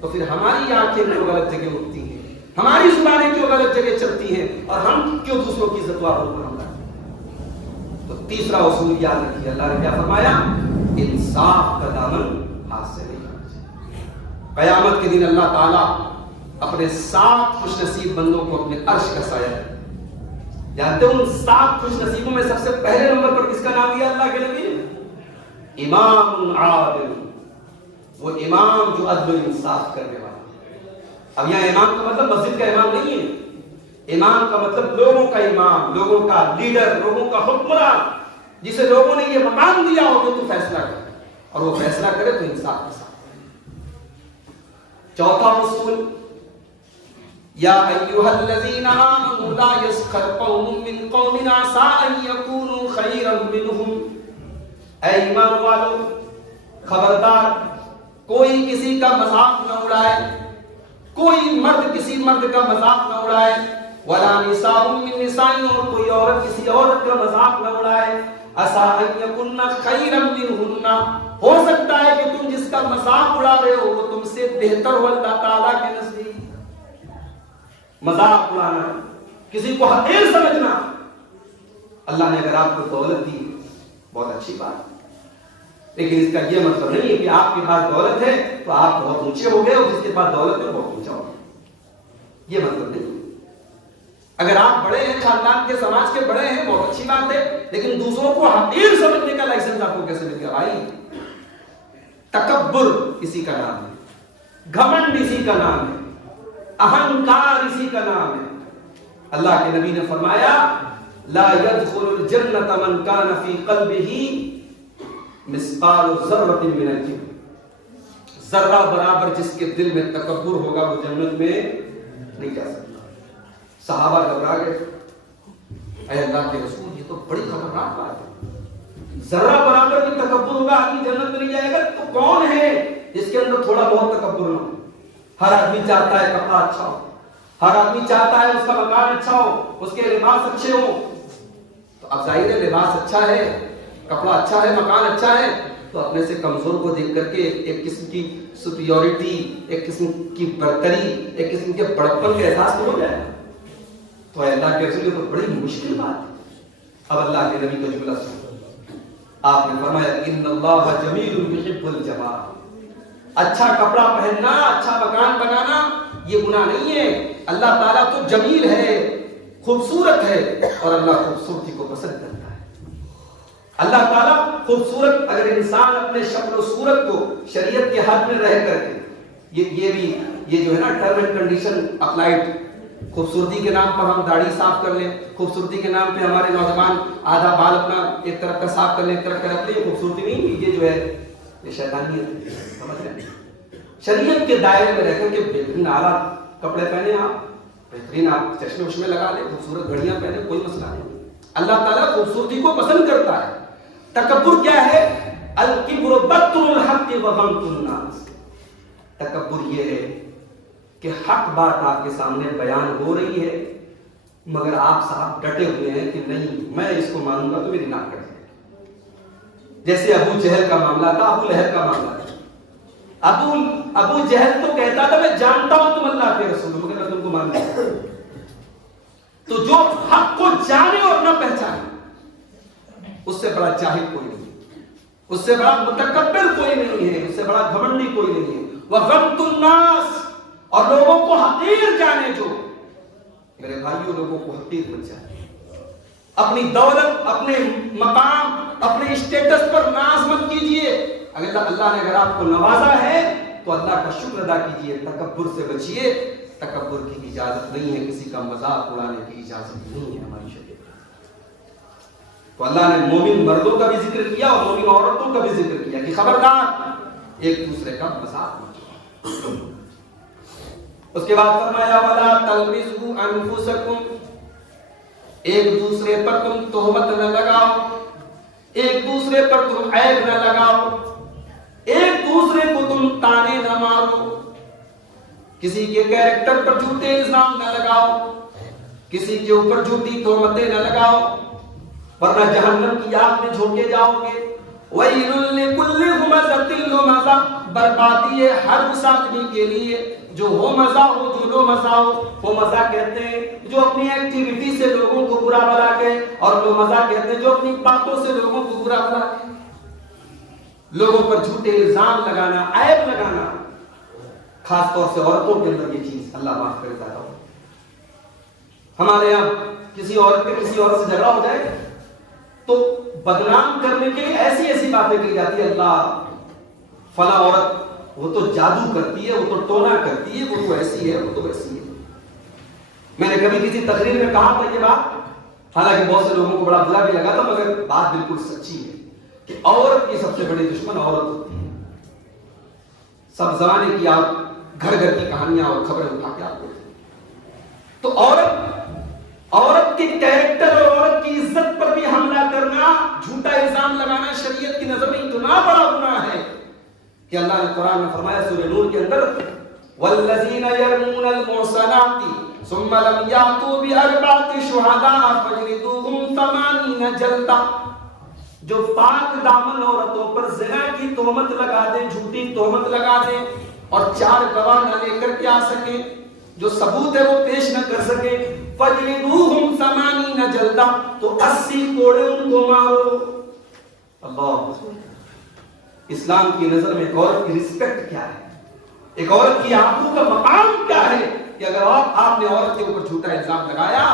تو پھر ہماری آنکھیں کیوں غلط جگہ اٹھتی ہیں، ہماری زبانیں کیوں غلط جگہ چلتی ہیں، اور ہم کیوں دوسروں کی عزت و آبرو پر حملہ کرتے ہیں؟ تو تیسرا اصول یاد رکھیے، اللہ نے کیا فرمایا؟ انصاف کا دامن ہاتھ سے نہیں کھانا چاہیے. قیامت کے دن اللہ تعالیٰ اپنے 7 خوش نصیب بندوں کو اپنے عرش کا سایہ ہے. جانتے ہیں ان 7 خوش نصیبوں میں سب سے پہلے نمبر پر کس کا نام لیا اللہ کے نبی نے؟ امام عادل، وہ امام جو عدل و انصاف کرنے والا. اب یہاں امام کا مطلب مسجد کا امام نہیں ہے. امام کا مطلب لوگوں کا امام، لوگوں کا لیڈر، لوگوں کا حکمران، جسے لوگوں نے یہ مقام دیا ہو کہ تو فیصلہ کر، اور وہ فیصلہ کرے تو انصاف کے ساتھ. چوتھا اصول، یا ایھا الذین آمنوا لا یسخر قوم من قوم عسى ان یکونوا خیرا منهم. اے ایمان والو، خبردار کوئی کسی کا مذاق نہ اڑائے، کوئی مرد کسی مرد کا مذاق نہ اڑائے. ولا نساء من نساء، اور کوئی عورت کسی عورت کا مذاق نہ اڑائے، عسى ان يكن خيرا منهن، ہو سکتا ہے کہ تم جس کا مذاق اڑا رہے ہو وہ تم سے بہتر ہو اللہ تعالیٰ کے نزدیک۔ مذاق اڑانا، کسی کو حقیر سمجھنا، اللہ نے اگر آپ کو دولت دی بہت اچھی بات، لیکن اس کا یہ مطلب نہیں ہے کہ آپ کے پاس دولت ہے تو آپ بہت اونچے ہو گئے اور جس کے پاس دولت ہے بہت اونچا ہو گیا، یہ مطلب نہیں۔ اگر آپ بڑے ہیں، خاندان کے، سماج کے بڑے ہیں، بہت اچھی بات ہے، لیکن دوسروں کو حقیر سمجھنے کا لائسنس آپ کو کیسے مل گیا بھائی؟ تکبر اسی کا نام ہے، گھمنڈ اسی کا نام ہے، اہنکار اسی کا نام ہے۔ اللہ کے نبی نے فرمایا لا يدخل الجنة من كان في قلبه مثقال ذرة من الكبر، ذرہ برابر جس کے دل میں تکبر ہوگا وہ جنت میں نہیں جا سکتا۔ صحابہ گھبرا گئے، اے اللہ کے رسول یہ تو بڑی خطرناک بات ہے، ذرہ برابر بھی تکبر ہوگا آدمی جنت میں نہیں جائے گا، تو کون ہے جس کے اندر تھوڑا بہت تکبر نہ ہو؟ ہر آدمی چاہتا ہے کپڑا اچھا ہو، ہر آدمی چاہتا ہے اس کا مکان اچھا ہو، اس کے لباس اچھے ہوں، تو اب ظاہر ہے لباس اچھا ہے، کپڑا اچھا ہے، مکان اچھا ہے، تو اپنے سے کمزور کو دیکھ کر کے ایک قسم کی سپیورٹی، ایک قسم کی برتری، ایک قسم کے بڑپن کا احساس تو ہو جائے۔ تو اللہ کے رسول تو بڑی مشکل بات ہے۔ اب اللہ کے نبی کا جملہ سنو، آپ نے فرمایا ان اللہ جمیل یحب الجمال، اچھا کپڑا پہننا، اچھا مکان بنانا یہ گناہ نہیں ہے، اللہ تعالیٰ تو جمیل ہے، خوبصورت ہے، اور اللہ خوبصورتی کو پسند کرتا ہے۔ اللہ تعالیٰ خوبصورت، اگر انسان اپنے شکل و صورت کو شریعت کے حد میں رہ کر کے، یہ بھی یہ جو ہے نا ٹرم اینڈ کنڈیشن اپلائڈ، خوبصورتی کے نام پر ہم داڑھی صاف کر لیں، خوبصورتی کے نام پہ ہمارے نوجوان آدھا بال اپنا ایک طرف کا صاف کر لیں، ایک طرف کا رکھ لیں، یہ خوبصورتی نہیں، یہ جو ہے یہ شیطانیت ہے، سمجھ رہے ہیں؟ شریعت کے دائرے میں رہ کر کے بہترین اعلیٰ کپڑے پہنے، آپ بہترین آپ چشمے وشمے لگا لیں، خوبصورت گھڑیاں پہنے، کوئی مسئلہ نہیں۔ اللہ تعالیٰ خوبصورتی کو پسند کرتا ہے۔ تکبر کیا ہے؟ الکبر بطر الحق وغمط الناس، تکبر یہ ہے کہ حق بات آپ کے سامنے بیان ہو رہی ہے مگر آپ صاحب ڈٹے ہوئے ہیں کہ نہیں میں اس کو مانوں گا تو میری ناک کٹ جائے گی۔ جیسے ابو جہل کا معاملہ تھا، ابو لہب کا معاملہ تھا۔ ابو جہل تو کہتا تھا میں جانتا ہوں تم اللہ کے رسول ہو مگر میں تم کو مان نہیں سکتا۔ تو جو حق کو جانے اور نہ پہچانے اس سے بڑا جاہل کوئی نہیں ہے، اس سے بڑا متکبر کوئی نہیں ہے، اس سے بڑا گھمنڈی کوئی نہیں ہے۔ وغمط الناس، اور لوگوں کو حقیر جانے، جو میرے بھائیوں لوگوں کو حقیر مت جانے، اپنی دولت، اپنے مقام، اپنے اسٹیٹس پر ناز مت کیجئے۔ اگر اللہ نے اگر آپ کو نوازا ہے تو اللہ کا شکر ادا کیجئے، تکبر سے بچیے۔ تکبر کی اجازت نہیں ہے، کسی کا مذاق اڑانے کی اجازت نہیں ہے ہماری شریعت۔ تو اللہ نے مومن مردوں کا بھی ذکر کیا اور مومن عورتوں کا بھی ذکر کیا کہ خبردار ایک دوسرے کا مذاق مت کرو۔ اس کے بعد فرمایا وَلَا تَلْمِزُوا أَنفُسَكُمْ، ایک دوسرے پر تم تہمت نہ لگاؤ، ایک دوسرے پر تم عیب نہ لگاؤ، ایک دوسرے کو تم تانے نہ مارو، کسی کے کیریکٹر پر جھوٹے الزام نہ لگاؤ، کسی کے اوپر جھوٹی تہمتیں نہ لگاؤ، ورنہ جہنم کی آگ میں جھونکے جاؤ گے۔ وَيْلٌ لِكُلِّ ہُمَزَةٍ لُمَزَةٍ، بربادی ہے ہر اس آدمی کے لیے جو ہو مزہ ہو، جو لو مزہ ہو۔ وہ مزہ کہتے ہیں جو اپنی ایکٹیویٹی سے لوگوں کو برا بلا کہے، اور لو مزہ کہتے ہیں جو اپنی باتوں سے لوگوں کو برا بلا کہے۔ لوگوں پر جھوٹے الزام لگانا، عیب لگانا، خاص طور سے عورتوں کے اندر یہ چیز اللہ معاف کرے زیادہ ہو۔ ہمارے یہاں کسی عورت کا کسی عورت سے جھگڑا ہو جائے تو بدنام کرنے کے لیے ایسی ایسی باتیں کی جاتی ہے، اللہ فلاں عورت وہ تو جادو کرتی ہے، وہ تو ٹونا کرتی ہے، وہ تو ایسی ہے، وہ تو ویسی ہے۔ میں نے کبھی کسی تقریر میں کہا تھا یہ بات، حالانکہ بہت سے لوگوں کو بڑا برا بھی لگا تھا، مگر بات بالکل سچی ہے کہ عورت کی سب سے بڑی دشمن عورت ہوتی ہے۔ سب زمانے کی آپ گھر گھر کی کہانیاں اور خبریں اٹھا کے آپ دیکھیں تو عورت کے کیریکٹر اور عورت کی عزت پر بھی حملہ کرنا، جھوٹا الزام لگانا شریعت کی نظر میں اتنا بڑا گناہ ہے کہ اللہ نے قرآن میں فرمایا سورہ نور کے اندر وَالَّذِينَ يَرْمُونَ الْمُحْصَنَاتِ ثم لم یاتوا باربعۃ شہداء فاجلدوہم 80 جلدہ، جو پاک دامن عورتوں پر زنا کی تہمت لگا دیں، جھوٹی تہمت لگا دیں اور 4 گواہ نہ لے کر کے آ سکیں، جو ثبوت ہے وہ پیش نہ کر سکیں، فاجلدوہم 80 جلدہ، تو 80 کوڑے ان کو مارو۔ اللہ، اسلام کی نظر میں ایک عورت کی رسپیکٹ کیا ہے، ایک عورت کی آبرو کا مقام کیا ہے، کہ اگر آپ نے عورت کے اوپر جھوٹا الزام لگایا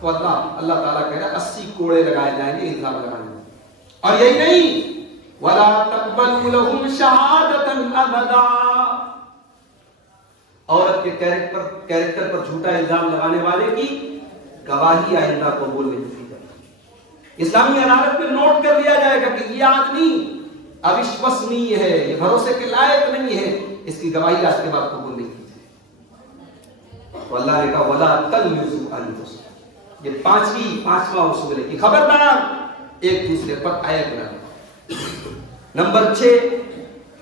تو اللہ تعالیٰ کہہ رہا ہے 80 کوڑے لگائے جائیں گے الزام لگانے میں۔ اور یہی نہیں، وَلَا تَقْبَلُوا لَهُمْ شَهَادَةً أَبَدًا، عورت کے کیریکٹر پر جھوٹا الزام لگانے والے کی گواہی آئندہ قبول نہیں کی جائے۔ اسلامی عدالت میں نوٹ کر دیا جائے گا کہ یہ آدمی اوشوسنیہ ہے، یہ بھروسے کے لائق نہیں ہے، اس کی گواہی آج کے بعد قبول نہیں کی جائے۔ تو اللہ نے کہا وَلَا تَلْمِزُوا أَنفُسَكُمْ، یہ پانچواں اصول ہے کہ خبردار ایک دوسرے پر عیب نہ لگاؤ۔ نمبر 6،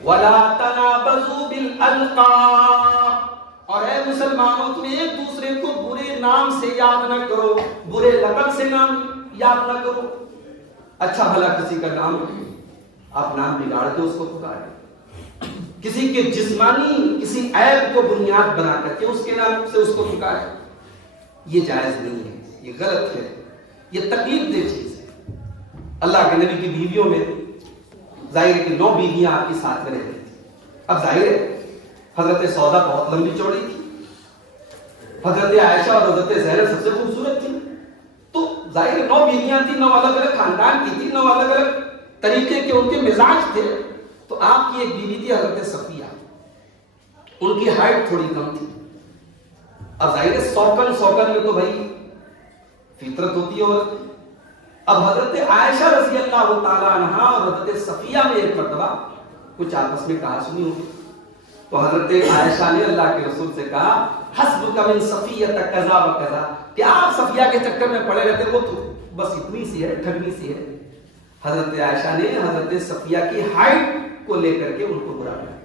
وَلَا تَنَابَزُوا بِالْأَلْقَابِ، اور اے مسلمانوں تم ایک دوسرے کو برے نام سے یاد نہ کرو، برے لقب سے نام یاد نہ کرو۔ اچھا بھلا کسی کا نام آپ نام بگاڑ کے اس کو پکارے، کسی کے جسمانی کسی عیب کو بنیاد بنا کر کے اس کے نام سے اس کو پکارے، یہ جائز نہیں ہے، یہ غلط ہے، یہ تکلیف دہ چیز ہے۔ اللہ کے نبی کی بیویوں میں ظاہر ہے کہ 9 بیویاں آپ کی ساتھ میں رہتی تھیں۔ اب ظاہر ہے حضرت سودا بہت لمبی چوڑی تھی، حضرت عائشہ اور حضرت زینب سب سے خوبصورت تھی، تو ظاہر ہے 9 بیویاں تھیں، 9 الگ الگ خاندان کی تھی، 9 الگ الگ طریقے کے ان کے مزاج تھے۔ تو آپ کی ایک بیوی تھی حضرت صفیہ، ان کی ہائٹ تھوڑی کم تھی۔ اب ظاہر ہے سوکن میں تو بھائی فطرت ہوتی ہے عورت۔ اب حضرت عائشہ رضی اللہ تعالی عنہا اور حضرت صفیہ میں ایک مرتبہ کچھ آپس میں کہا سنی ہوگی، تو حضرت عائشہ نے اللہ کے رسول سے کہا حسبک من صفیہ کذا و کذا، کہ آپ صفیہ کے چکر میں پڑے رہتے، وہ تو بس اتنی سی ہے، ٹھگنی سی ہے۔ حضرت عائشہ نے حضرت صفیہ کی ہائٹ کو لے کر کے ان کو برا کہا،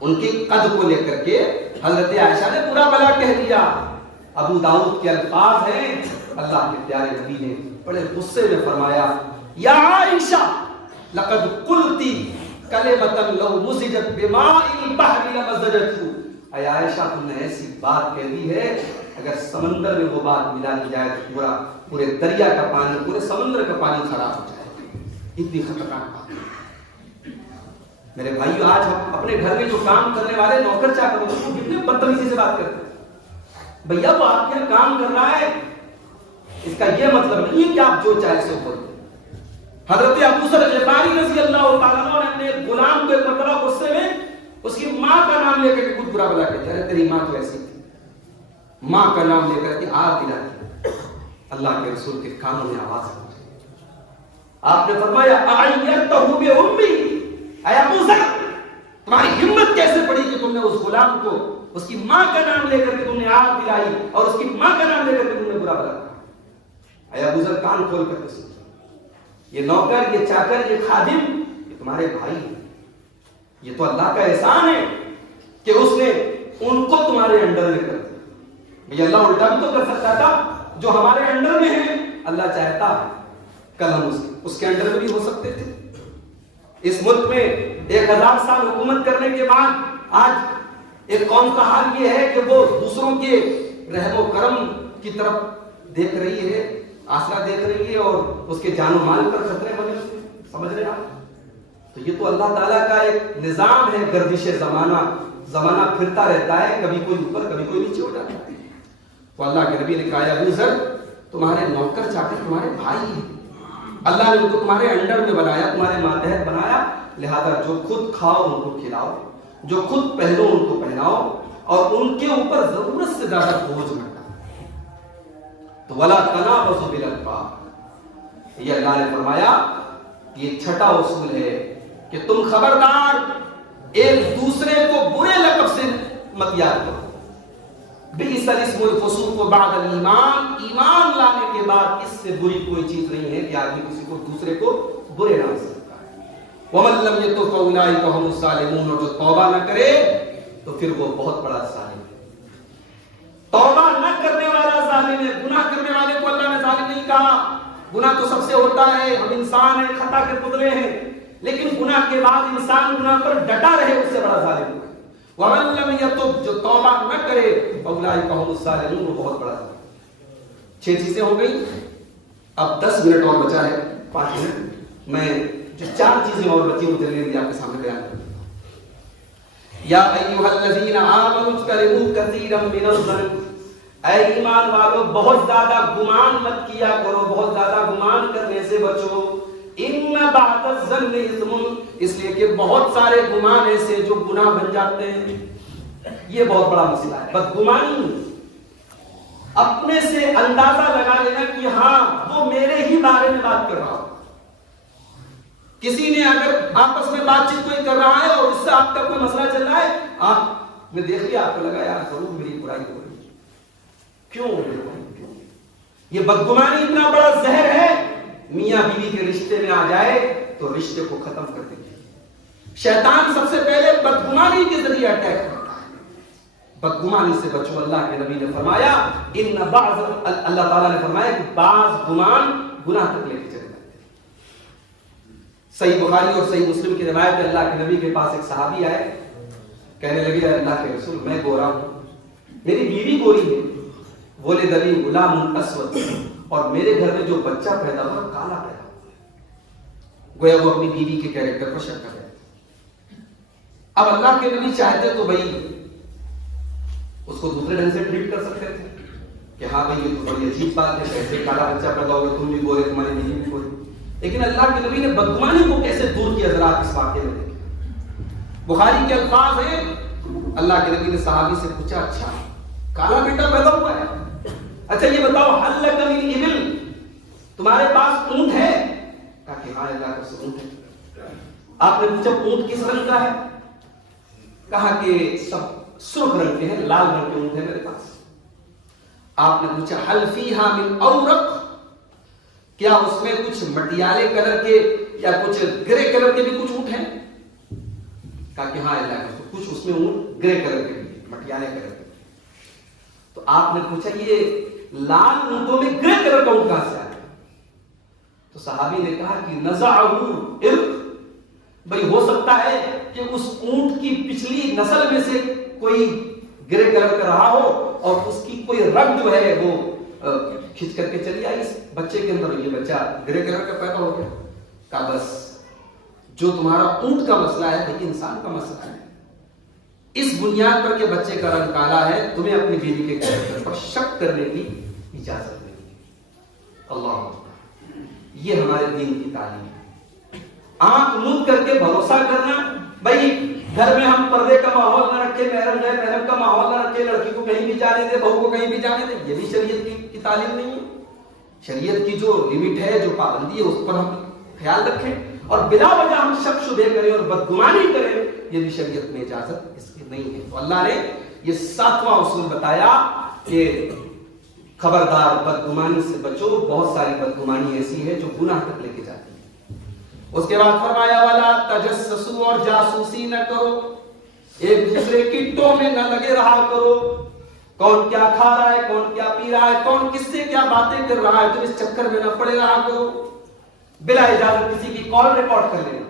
ان کے قد کو لے کر کے حضرت عائشہ نے برا بلا کہہ دیا۔ ابو داؤد کے الفاظ ہیں، اللہ کے پیارے نبی نے بڑے غصے میں فرمایا یا عائشہ لقد قلتی کلمۃ لو مزجت بماء البحر لمزجته، اے عائشہ تم نے ایسی بات کہہ دی ہے اگر سمندر میں وہ بات ملا دی جائے تو پورے دریا کا پانی، پورے سمندر کا پانی خراب ہو جائے، اتنی خطرناک بات۔ میرے بھائیو، آج ہم اپنے گھر میں جو کام کرنے والے نوکر چاکر ہوتے ہیں کتنے بدتمیزی سے بات کرتے ہیں۔ بھیا وہ آپ کے یہاں کام کر رہا ہے، اس کا یہ مطلب نہیں ہے کہ آپ جو چاہے سے بولیں۔ حضرت ابو ذر غفاری رضی اللہ تعالیٰ عنہ نے اپنے غلام کو ایک مرتبہ غصے میں اس کی ماں کا نام لے کر کے کچھ برا بلا کہتا ہے، تیری ماں تو ایسی تھی، ماں کا نام لے کر کے آگ دلا دی۔ اللہ کے رسول کے کانوں میں آواز پہنچی، آپ نے فرمایا اعیرتہ بأمی، اے ابو ذر تمہاری ہمت کیسے پڑی کہ تم نے اس غلام کو اس کی ماں کا نام لے کر کے تم نے آگ دلائی اور اس کی ماں کا نام لے کر کے تم نے برا بلا کہا۔ اے ابو ذر کان کھول کر کے سنو، یہ نوکر، یہ چاکر، یہ خادم، یہ تمہارے بھائی ہیں، یہ تو اللہ کا احسان ہے کہ اس نے ان کو تمہارے انڈر میں کر دیا۔ بھئی اللہ الٹا بھی تو کر سکتا تھا، جو ہمارے انڈر میں ہیں اللہ چاہتا ہے کل ہم اس کے انڈر میں بھی ہو سکتے تھے۔ اس ملک میں 1000 سال حکومت کرنے کے بعد آج ایک قوم کا حال یہ ہے کہ وہ دوسروں کے رحم و کرم کی طرف دیکھ رہی ہے، آسرا دیکھ رہی ہے، اور اس کے جان و مال پر خطرے بنے ہوئے، سمجھ رہے آپ؟ تو یہ تو اللہ تعالیٰ کا ایک نظام ہے، گردش زمانہ پھرتا رہتا ہے، کبھی کوئی اوپر کبھی کوئی نیچے ہو جاتا ہے۔ تو اللہ کے نبی نے کہا ابو ذر تمہارے نوکر چاکر تمہارے بھائی ہیں، اللہ نے ان کو تمہارے انڈر میں بنایا، تمہارے ماتحت بنایا، لہذا جو خود کھاؤ ان کو کھلاؤ، جو خود پہنو ان کو پہناؤ، اور ان کے اوپر ضرورت سے زیادہ بوجھ مت ڈالو۔ تو ولا تنابزوا بالالقاب، یہ اللہ نے فرمایا یہ چھٹا اصول ہے کہ تم خبردار ایک دوسرے کو برے لقب سے مت یاد کرو۔ بئس الاسم الفسوق بعد الایمان، ایمان لانے کے بعد اس سے بری کوئی چیز نہیں ہے کہ آدمی کسی کو دوسرے کو برے نام سے پکارے۔ ومن لم یتب فاولئک هم الظالمون، اور جو توبہ نہ کرے تو پھر وہ بہت بڑا ظالم ہے۔ توبہ نہ کرنے والا ظالم ہے. گناہ کرنے والے کو اللہ نے ظالم نہیں کہا. گناہ تو سب سے ہوتا ہے, ہم انسان ہیں, خطا کے پتلے ہیں, لیکن گناہ کے بعد انسان گناہ پر ڈٹا رہے اس سے بڑا ظالم ہے. وَمَن لَّمْ يَتُبْ, جو توبہ نہ کرے, فَأُولَٰئِكَ هُمُ الظَّالِمُونَ, وہ بہت بڑا ظالم. 6 چیزیں ہو گئی. اب 10 منٹ اور بچا ہے, 5 منٹ. میں جو 4 چیزیں اور بچی ہوں جلدی آپ کے سامنے بیان کروں. یا ایھا الذین آمنوا اجتنبوا کثیرا من الظن, اے ایمان والو بہت زیادہ گمان مت کیا کرو, بہت زیادہ گمان کرنے سے بچو. ان بعض الظن اثم, اس لیے کہ بہت سارے گمان ایسے جو گناہ بن جاتے ہیں. یہ بہت بڑا مسئلہ ہے بدگمانی. اپنے سے اندازہ لگا لینا کہ ہاں وہ میرے ہی بارے میں بات کر رہا ہوں. کسی نے اگر آپس میں بات چیت کوئی کر رہا ہے اور اس سے آپ کا کوئی مسئلہ چل رہا ہے, آپ نے دیکھ لیا, آپ کو لگا یار ضرور میری برائی ہو رہی ہے. کیوں؟ یہ بدگمانی اتنا بڑا زہر ہے, میاں بیوی کے رشتے میں آ جائے تو رشتے کو ختم کر دے. شیطان سب سے پہلے بدگمانی کے ذریعے اٹیک کرتا ہے. بدگمانی سے بچو. اللہ کے نبی نے فرمایا ان بعض, اللہ تعالیٰ نے فرمایا کہ بعض گمان گناہ تک لے کے چلے جاتے ہیں. صحیح بخاری اور صحیح مسلم کی روایت ہے, اللہ کے نبی کے پاس ایک صحابی آئے, کہنے لگے اللہ کے رسول میں گورا ہوں, میری بیوی گوری ہے, ولد لی غلام اسود, اور میرے گھر میں جو بچہ پیدا ہوا کالا پیدا ہوا. گویا وہ اپنی بیوی کے کیریکٹر پر شک کر رہے تھے. اب اللہ کے نبی چاہتے تو بھائی اس کو دوسرے ڈھنگ سے ٹریٹ کر سکتے تھے کہ ہاں بھائی یہ تو بڑی عجیب بات ہے, کیسے کالا بچہ پیدا ہوگا, تم بھی گورے, تمہاری بیوی بھی گوری. لیکن اللہ کے نبی نے بدگمانی کو کیسے دور کیا, ذرا اس واقعے میں دیکھیں. بخاری کے الفاظ ہیں, اللہ کے نبی نے صحابی سے پوچھا اچھا کالا بیٹا پیدا ہوا ہے, اچھا یہ بتاؤ حل لک من ابل, تمہارے پاس اونٹ ہے؟ کہا کہ ہاں اللہ کا اونٹ ہے. آپ نے پوچھا اونٹ کس رنگ کا ہے؟ کہا کہ سب سرخ رنگ کے ہیں, لال رنگ کے اونٹ ہے میرے پاس. آپ نے پوچھا حل فیہا من اورق, کیا اس میں کچھ مٹیالے کلر کے یا کچھ گرے کلر کے بھی کچھ اونٹ ہیں؟ کہا کہ ہاں اللہ کا کچھ اس میں اونٹ گرے کلر کے بھی, مٹیالے کلر کے. تو آپ نے پوچھا یہ لال اونٹوں میں گرے کلر کا اونٹ کہاں سے آیا؟ تو صحابی نے کہا کہ نزعہ ارق, بھئی ہو سکتا ہے کہ اس اونٹ کی پچھلی نسل میں سے کوئی گرے کلر کا رہا ہو اور اس کی کوئی رگ جو ہے وہ کھچ کر کے چلی آئی اس بچے کے اندر, یہ بچہ گرے کلر کا پیدا ہو گیا. کہا بس جو تمہارا اونٹ کا مسئلہ ہے یہ انسان کا مسئلہ ہے. اس بنیاد پر کہ بچے کا رنگ کالا ہے تمہیں اپنی بیوی کے کیریکٹر پر شک کرنے کی اجازت نہیں ہے. اللہ, یہ ہمارے دین کی تعلیم ہے. آنکھ موند کر کے بھروسہ کرنا, بھائی گھر میں ہم پردے کا ماحول نہ رکھے, محرم کا ماحول نہ رکھے, لڑکی کو کہیں بھی جانے دے, بہو کو کہیں بھی جانے دے, یہ بھی شریعت کی تعلیم نہیں ہے. شریعت کی جو لمٹ ہے, جو پابندی ہے, اس پر ہم خیال رکھیں, اور بلا وجہ ہم شک شبہ کریں اور بدگمانی کریں, یہ بھی شریعت میں اجازت اس کی نہیں ہے. تو اللہ نے یہ 7واں اصول بتایا کہ خبردار بدگمانی سے بچو. بہت ساری بدگمانی ایسی ہے جو گناہ تک لے کے جاتی ہے. اس کے بعد فرمایا والا تجسسوا, اور جاسوسی نہ کرو, ایک دوسرے کی ٹو میں نہ لگے رہا کرو. کون کیا کھا رہا ہے, کون کیا پی رہا ہے, کون کس سے کیا باتیں کر رہا ہے, تم اس چکر میں نہ پڑے رہا کرو. بلا اجازت کسی کی کال ریکارڈ کر لینا,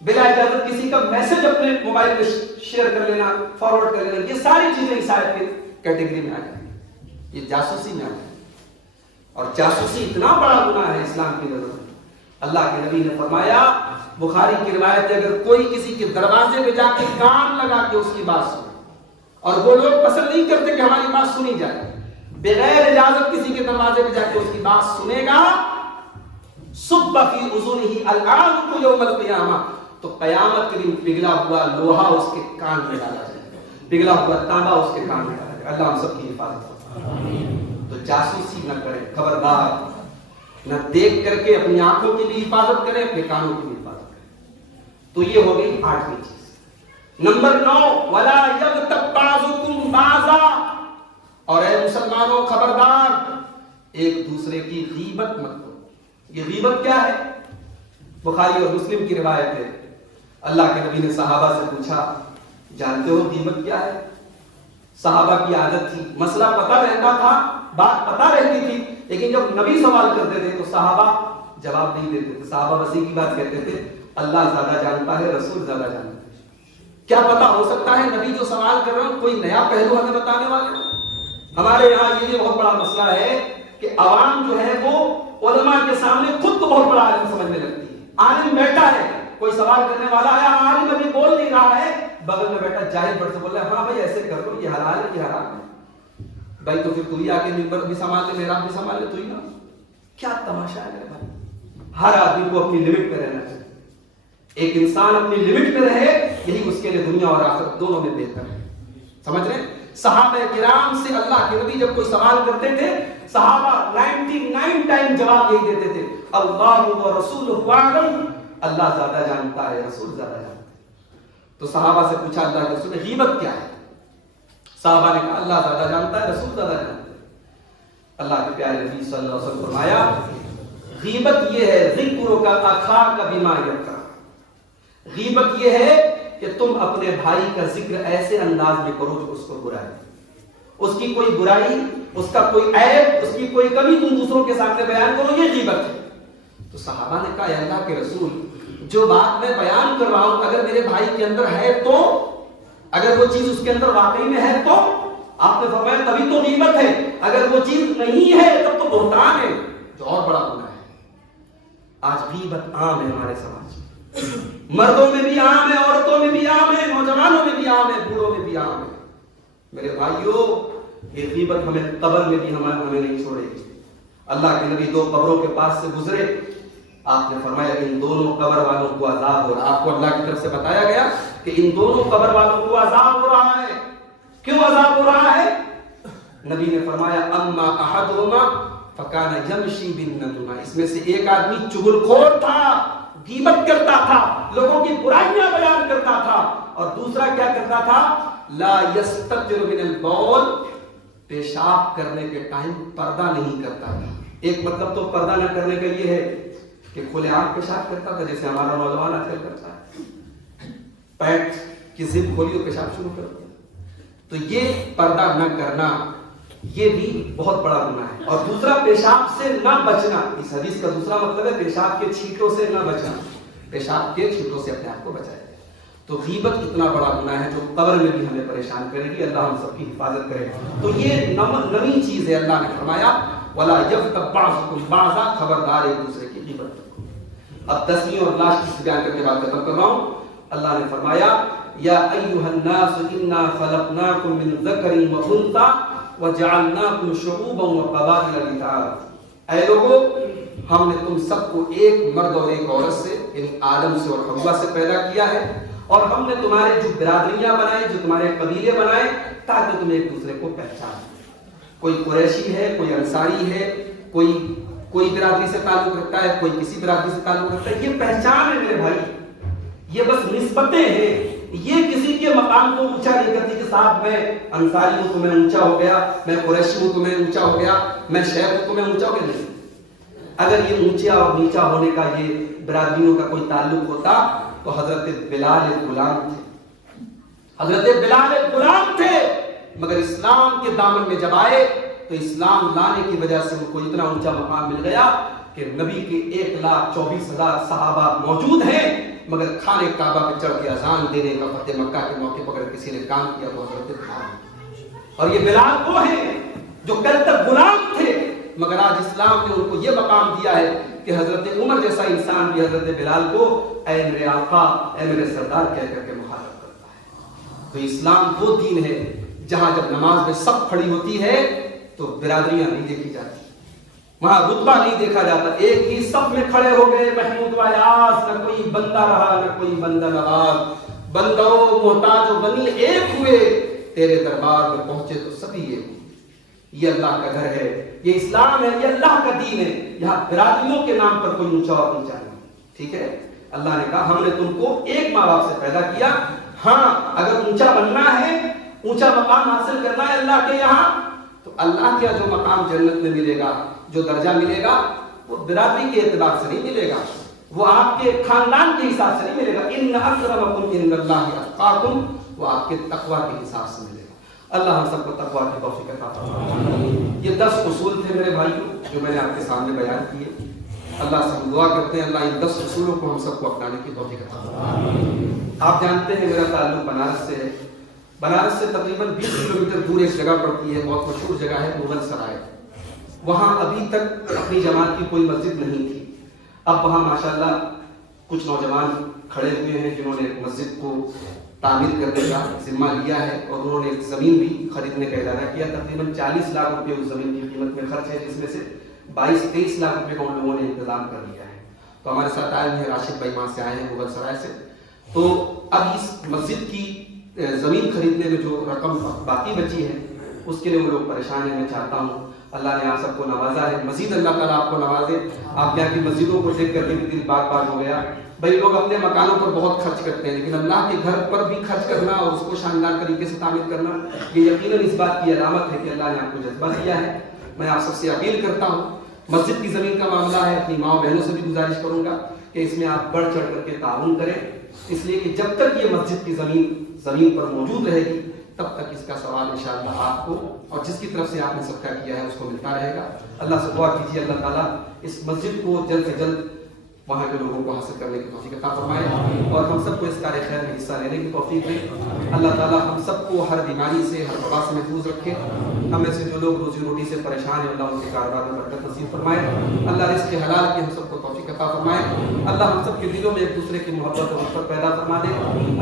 بلا اجازت کسی کا میسج اپنے موبائل میں شیئر کر لینا, فارورڈ کر لینا, یہ ساری چیزیں اس آیت کی کیٹیگری میں آ جائیں. یہ جاسوسی میں آ جائیں, اور جاسوسی اتنا بڑا گناہ ہے اسلام کی نظر میں. اللہ کے نبی نے فرمایا, بخاری کی روایت ہے, اگر کوئی کسی کے دروازے پہ جا کے کان لگا کے اس کی بات سنے, اور وہ لوگ پسند نہیں کرتے کہ ہماری بات سنی جائے, بغیر اجازت کسی کے دروازے پہ جا کے اس کی بات سنے گا, صب فی اذنہ العنق یوم القیامہ, تو قیامت کے دن پگھلا ہوا لوہا اس کے کان میں ڈالا جائے گا, پگھلا ہوا تانبا اس کے کان میں ڈالا جائے گا. اللہ ہم سب کی حفاظت فرمائے. تو جاسوسی نہ کریں, خبردار, نہ دیکھ کر کے اپنی آنکھوں کی بھی حفاظت کریں, اپنے کانوں کی بھی حفاظت کریں. تو یہ ہو گئی 8ویں چیز. نمبر 9, ولا یغتب بعضکم بعضا, اور اے مسلمانوں خبردار, ایک دوسرے کی غیبت مت کرو. یہ غیبت کیا ہے؟ بخاری اور مسلم کی روایت ہے, اللہ کے نبی نے صحابہ سے پوچھا جانتے ہو غیبت کیا ہے؟ صحابہ کی عادت تھی، مسئلہ پتہ رہتا تھا، بات پتہ رہتی تھی، لیکن جب نبی سوال کرتے تھے تو صحابہ جواب نہیں دیتے تھے. صحابہ بس ایک ہی بات کہتے تھے، اللہ زیادہ جانتا ہے، رسول زیادہ جانتا ہے. کیا پتا ہو سکتا ہے نبی جو سوال کر رہے ہیں کوئی نیا پہلو ہمیں بتانے والے ہیں. ہمارے یہاں یہ بھی بہت بڑا مسئلہ ہے کہ عوام جو ہے وہ علماء کے سامنے خود کو بہت بڑا عالم سمجھنے لگتی ہے. عالم بیٹھا ہے، کوئی سوال کرنے والا ہے، عالم ابھی بول نہیں رہا ہے، بغل میں بیٹھا جاہل بڑھ سے بول رہا ہے ہاں بھائی ایسے کر دو، یہ حلال ہے، یہ حرام ہے. بھائی تو پھر تو ہی آ کے منبر بھی سنبھال لے، محراب بھی سنبھال لے، تو ہی نا. کیا تماشا ہے میرے بھائی. ہر آدمی کو اپنی لمٹ پہ رہنا چاہیے. ایک انسان اپنی لمٹ پہ رہے، یہی اس کے لیے دنیا اور آخرت دونوں میں بہتر ہے. سمجھ رہے ہیں؟ صحابہ کرام سے اللہ کے نبی جب کوئی سوال کرتے تھے، صحابہ 99 ٹائم جواب یہی دیتے تھے، اللہ و رسولہ اعلم، اللہ زیادہ جانتا ہے، رسول زیادہ جانتا ہے. تو صحابہ سے پوچھا اللہ کے رسول غیبت کیا ہے؟ صحابہ نے کہا اللہ زیادہ جانتا ہے، رسول زیادہ جانتا ہے. اللہ کے پیارے نبی صلی اللہ علیہ وسلم فرمایا غیبت یہ ہے ذکرک اخاک بما یکرہ. غیبت یہ ہے کہ تم اپنے بھائی کا ذکر ایسے انداز میں کرو جو اس کو برائی، اس کی کوئی برائی، اس کا کوئی عیب، اس کی کوئی کمی تم دوسروں کے سامنے بیان کرو، یہ غیبت ہے. تو صحابہ نے کہا اے اللہ کے رسول جو بات میں بیان کر رہا ہوں اگر میرے بھائی کے اندر ہے تو، اگر وہ چیز اس کے اندر واقعی میں ہے تو؟ آپ نے فرمایا تبھی تو غیبت ہے، اگر وہ چیز نہیں ہے تب تو بہتان ہے، جو اور بڑا گناہ ہے. آج غیبت عام ہے ہمارے سماج میں، مردوں میں بھی عام ہے، عورتوں میں بھی عام ہے، نوجوانوں میں بھی عام ہے، بوڑھوں میں بھی عام ہے. میرے بھائیوں یہ غیبت ہمیں قبر میں بھی ہمیں نہیں چھوڑے گی. اللہ کے نبی 2 قبروں کے پاس سے گزرے، آپ نے فرمایا ان دونوں قبر والوں کو عذاب ہو رہا ہے. آپ کو اللہ کی طرف سے بتایا گیا کہ ان دونوں قبر والوں کو عذاب ہو رہا ہے. کیوں عذاب ہو رہا ہے؟ نبی نے فرمایا اما احدهما فکان یمشی بالنمیمہ، اس میں سے ایک آدمی چغل خور تھا، غیبت کرتا تھا، لوگوں کی برائیاں بیان کرتا تھا، اور دوسرا کیا کرتا تھا؟ لا یستتر من البول، پیشاب کرنے کے ٹائم پردہ نہیں کرتا تھا. ایک مطلب تو پردہ نہ کرنے کا یہ ہے کہ کھلے عام پیشاب کرتا تھا، جیسے ہمارا نوجوان آج کل کرتا ہے، پینٹ کی زپ کھولی تو پیشاب شروع کر دیا. تو یہ پردہ نہ کرنا یہ بھی بہت بڑا گناہ ہے. اور دوسرا پیشاب سے نہ بچنا، اس حدیث کا دوسرا مطلب ہے پیشاب کے چھینٹوں سے نہ بچنا، پیشاب کے چھینٹوں سے اپنے آپ کو بچائے. تو غیبت اتنا بڑا گناہ ہے جو قبر میں بھی ہمیں پریشان کرے گی. اللہ ہم سب کی حفاظت کرے. تو یہ نویں چیز ہے. اللہ نے فرمایا ولا یغتب بعضکم بعضا، خبردار ایک دوسرے کی غیبت کرو. اب 10ویں اور لاسٹ چیز بیان کر کے بات ختم کر رہا ہوں. اللہ نے فرمایا یا ایھا الناس انا خلقناکم من ذکر وانثى وجعلناکم شعوبا وقبائل لتعارفوا. اے لوگو ہم نے تم سب کو ایک مرد اور ایک عورت سے یعنی آدم سے اور حوا سے پیدا کیا ہے، اور ہم نے تمہارے جو برادریاں بنائے، جو تمہارے قبیلے بنائے تاکہ تم ایک دوسرے کو پہچانو. کوئی قریشی ہے، کوئی انصاری ہے، کوئی برادری سے تعلق رکھتا ہے، کوئی کسی برادری سے تعلق رکھتا ہے. یہ پہچان ہے میرے بھائی، یہ بس نسبتیں ہیں. یہ کسی کے مقام کو اونچا نہیں کرتی کہ صاحب میں انصاری ہوں تو میں اونچا ہو گیا، میں قریشی ہوں تو میں اونچا ہو گیا، میں شیخ ہوں تو میں اونچا ہو گیا. نہیں. اگر یہ اونچا اور نیچا ہونے کا یہ برادریوں کا کوئی تعلق ہوتا تو حضرت بلال ایک غلام تھے، حضرت بلال ایک غلام تھے، مگر اسلام کے دامن میں جب آئے تو اسلام لانے کی وجہ سے ان کو اتنا اونچا مقام مل گیا کہ نبی کے 1,24,000 صحابہ موجود ہیں، مگر خانہ کعبہ پہ چڑھ کے اذان دینے کا فتح مکہ کے موقع پر اگر کسی نے کام کیا تو حضرت بلال. اور یہ بلال وہ ہیں جو کل تک غلام تھے، مگر آج اسلام نے ان کو یہ مقام دیا ہے کہ حضرت عمر جیسا انسان بھی حضرت بلال کو اے میرے آقا، اے میرے سردار کہہ کر کے مخاطب کرتا ہے. تو اسلام وہ دین ہے جہاں جب نماز میں صف کھڑی ہوتی ہے تو برادریاں نہیں دیکھی جاتی، وہاں رتبہ نہیں دیکھا جاتا. ایک ہی صف میں کھڑے ہو گئے محمود و یاس، نہ کوئی بندہ رہا نہ کوئی بندہ نواز، بندہ و محتاج و غنی ایک ہوئے، تیرے دربار میں پہنچے تو سبھی ایک ہوئے. یہ اللہ کا گھر ہے، یہ اسلام ہے، یہ اللہ کا دین ہے. یہاں برادریوں کے نام پر کوئی اونچا اور نیچا نہیں. ٹھیک ہے. اللہ نے کہا ہم نے تم کو ایک ماں باپ سے پیدا کیا. ہاں اگر اونچا بننا ہے، اونچا مقام حاصل کرنا ہے اللہ کے یہاں، تو اللہ کا جو مقام جنت میں ملے گا، جو درجہ ملے گا، وہ برادری کے اعتبار سے نہیں ملے گا، وہ آپ کے خاندان کے حساب سے نہیں ملے گا. ان اکرمکم عند اللہ اتقاکم، وہ آپ کے تقوی کے حساب سے ملے گا. اللہ ہم سب کو تقویٰ کی توفیق عطا فرمائے۔ یہ 10 اصول تھے میرے بھائیوں جو میں نے آپ کے سامنے بیان کیے۔ اللہ سے ہم دعا کرتے ہیں اللہ ان 10 اصولوں کو ہم سب کو اپنانے کی توفیق عطا فرمائے۔ آپ جانتے ہیں میرا تعلق بنارس سے ہے۔ بنارس سے تقریباً 20 کلومیٹر دور ایک جگہ پڑتی ہے، بہت مشہور جگہ ہے مغل سرائے۔ وہاں ابھی تک اپنی جماعت کی کوئی مسجد نہیں تھی۔ اب وہاں ماشاءاللہ کچھ نوجوان کھڑے ہوئے ہیں جنہوں نے مسجد کو تعمیر کرنے کا ذمہ لیا ہے، اور انہوں نے ایک زمین بھی خریدنے کا ارادہ کیا۔ تقریباً 40 لاکھ روپے اس زمین کی قیمت میں خرچ ہے، جس میں سے 22-23 لاکھ روپے کا ان لوگوں نے انتظام کر لیا ہے۔ تو ہمارے ساتھ آئے ہیں راشد بھائی، وہاں سے آئے ہیں مغل سرائے سے۔ تو اب اس مسجد کی زمین خریدنے میں جو رقم باقی بچی ہے اس کے لیے وہ لوگ پریشان ہیں۔ میں چاہتا ہوں اللہ نے آپ سب کو نوازا ہے، مزید اللہ تعالیٰ آپ کو نوازے۔ آپ یہاں کی مسجدوں کو دیکھ کر کے بھی دل بار بار ہو گیا۔ بھائی لوگ اپنے مکانوں پر بہت خرچ کرتے ہیں، لیکن اللہ کے گھر پر بھی خرچ کرنا اور اس کو شاندار طریقے سے تعمیر کرنا، یہ یقیناً اس بات کی علامت ہے کہ اللہ نے آپ کو جذبہ دیا ہے۔ میں آپ سب سے اپیل کرتا ہوں، مسجد کی زمین کا معاملہ ہے، اپنی ماں بہنوں سے بھی گزارش کروں گا کہ اس میں آپ بڑھ چڑھ کر کے تعاون کریں، اس لیے کہ جب تک یہ مسجد کی زمین پر موجود رہے گی تب تک اس کا ثواب انشاءاللہ آپ کو اور جس کی طرف سے آپ نے صدقہ کیا ہے اس کو ملتا رہے گا۔ اللہ سے دعا کیجیے اللہ تعالیٰ اس مسجد کو جلد سے جلد وہاں کے لوگوں کو حاصل کرنے کی توفیق عطا فرمائے، اور ہم سب کو اس کار خیر میں حصہ لینے کی توفیق دے۔ اللہ تعالیٰ ہم سب کو ہر بیماری سے، ہر وبا سے محفوظ رکھے۔ ہمیں سے جو لوگ روزی روٹی سے پریشان ہیں اللہ ان کے کاروبار میں برکت نصیب فرمائے۔ اللہ رزق حلال کی ہم سب کو توفیق عطا فرمائے۔ اللہ ہم سب کے دلوں میں ایک دوسرے کی محبت اور نفرت پیدا فرما دے۔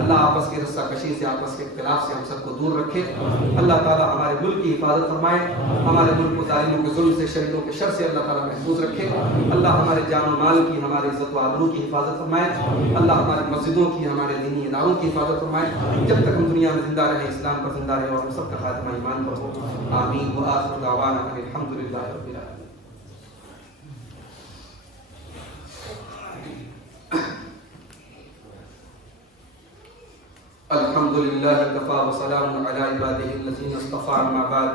اللہ آپس کی رسہ کشی سے، آپس کے اختلاف سے ہم سب کو دور رکھے۔ اللہ تعالیٰ ہمارے ملک کی حفاظت فرمائے، ہمارے ملک کو ظالموں کے ظلم سے، شریروں کے شر سے اللہ تعالیٰ محفوظ رکھے۔ اللہ ہمارے جان و مال کی، ہمارے عزت و آبرو کی حفاظت فرمائے۔ اللہ ہماری مسجدوں کی، ہمارے دینی اداروں کی حفاظت فرمائے۔ جب تک ہم دنیا میں زندہ رہیں اسلام پر زندہ رہے، اور ہم سب کا خاتمہ ایمان پر ہو۔ آمین۔ وآخر دعوانا ان الحمد للہ رب العالمین۔ الحمد للہ کفا وسلام علی عبادہ الذین اصطفى، اما بعد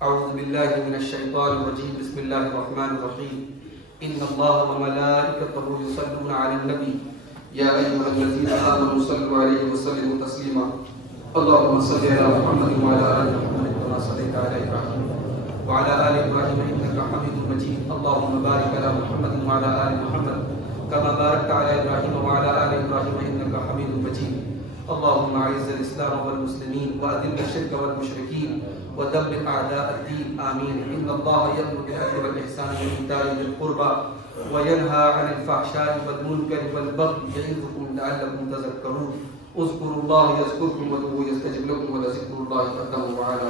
اعوذ باللہ من الشیطان الرجیم، بسم اللہ الرحمن الرحیم۔ ان اللہ وملائکتہ یصلون علی النبی یا ایھا الذین آمنوا صلوا علیہ وسلموا تسلیما۔ اللهم صل على محمد وعلى آل محمد كما صليت على إبراهيم وعلى آل إبراهيم إنك حميد مجيد۔ اللهم بارك على محمد وعلى آل محمد كما باركت على إبراهيم وعلى آل إبراهيم إنك حميد مجيد۔ اللهم أعز الإسلام والمسلمين وأذل الشرك والمشركين ودمر أعداء الدين، آمين۔ إن الله يأمر بالعدل والإحسان وإيتاء ذي القربى وينهى عن الفحشاء والمنكر والبغي يعظكم لعلكم تذكرون۔ اذكروا الله يذكركم وادعوه يستجب لكم ولذكر الله أكبر وعلى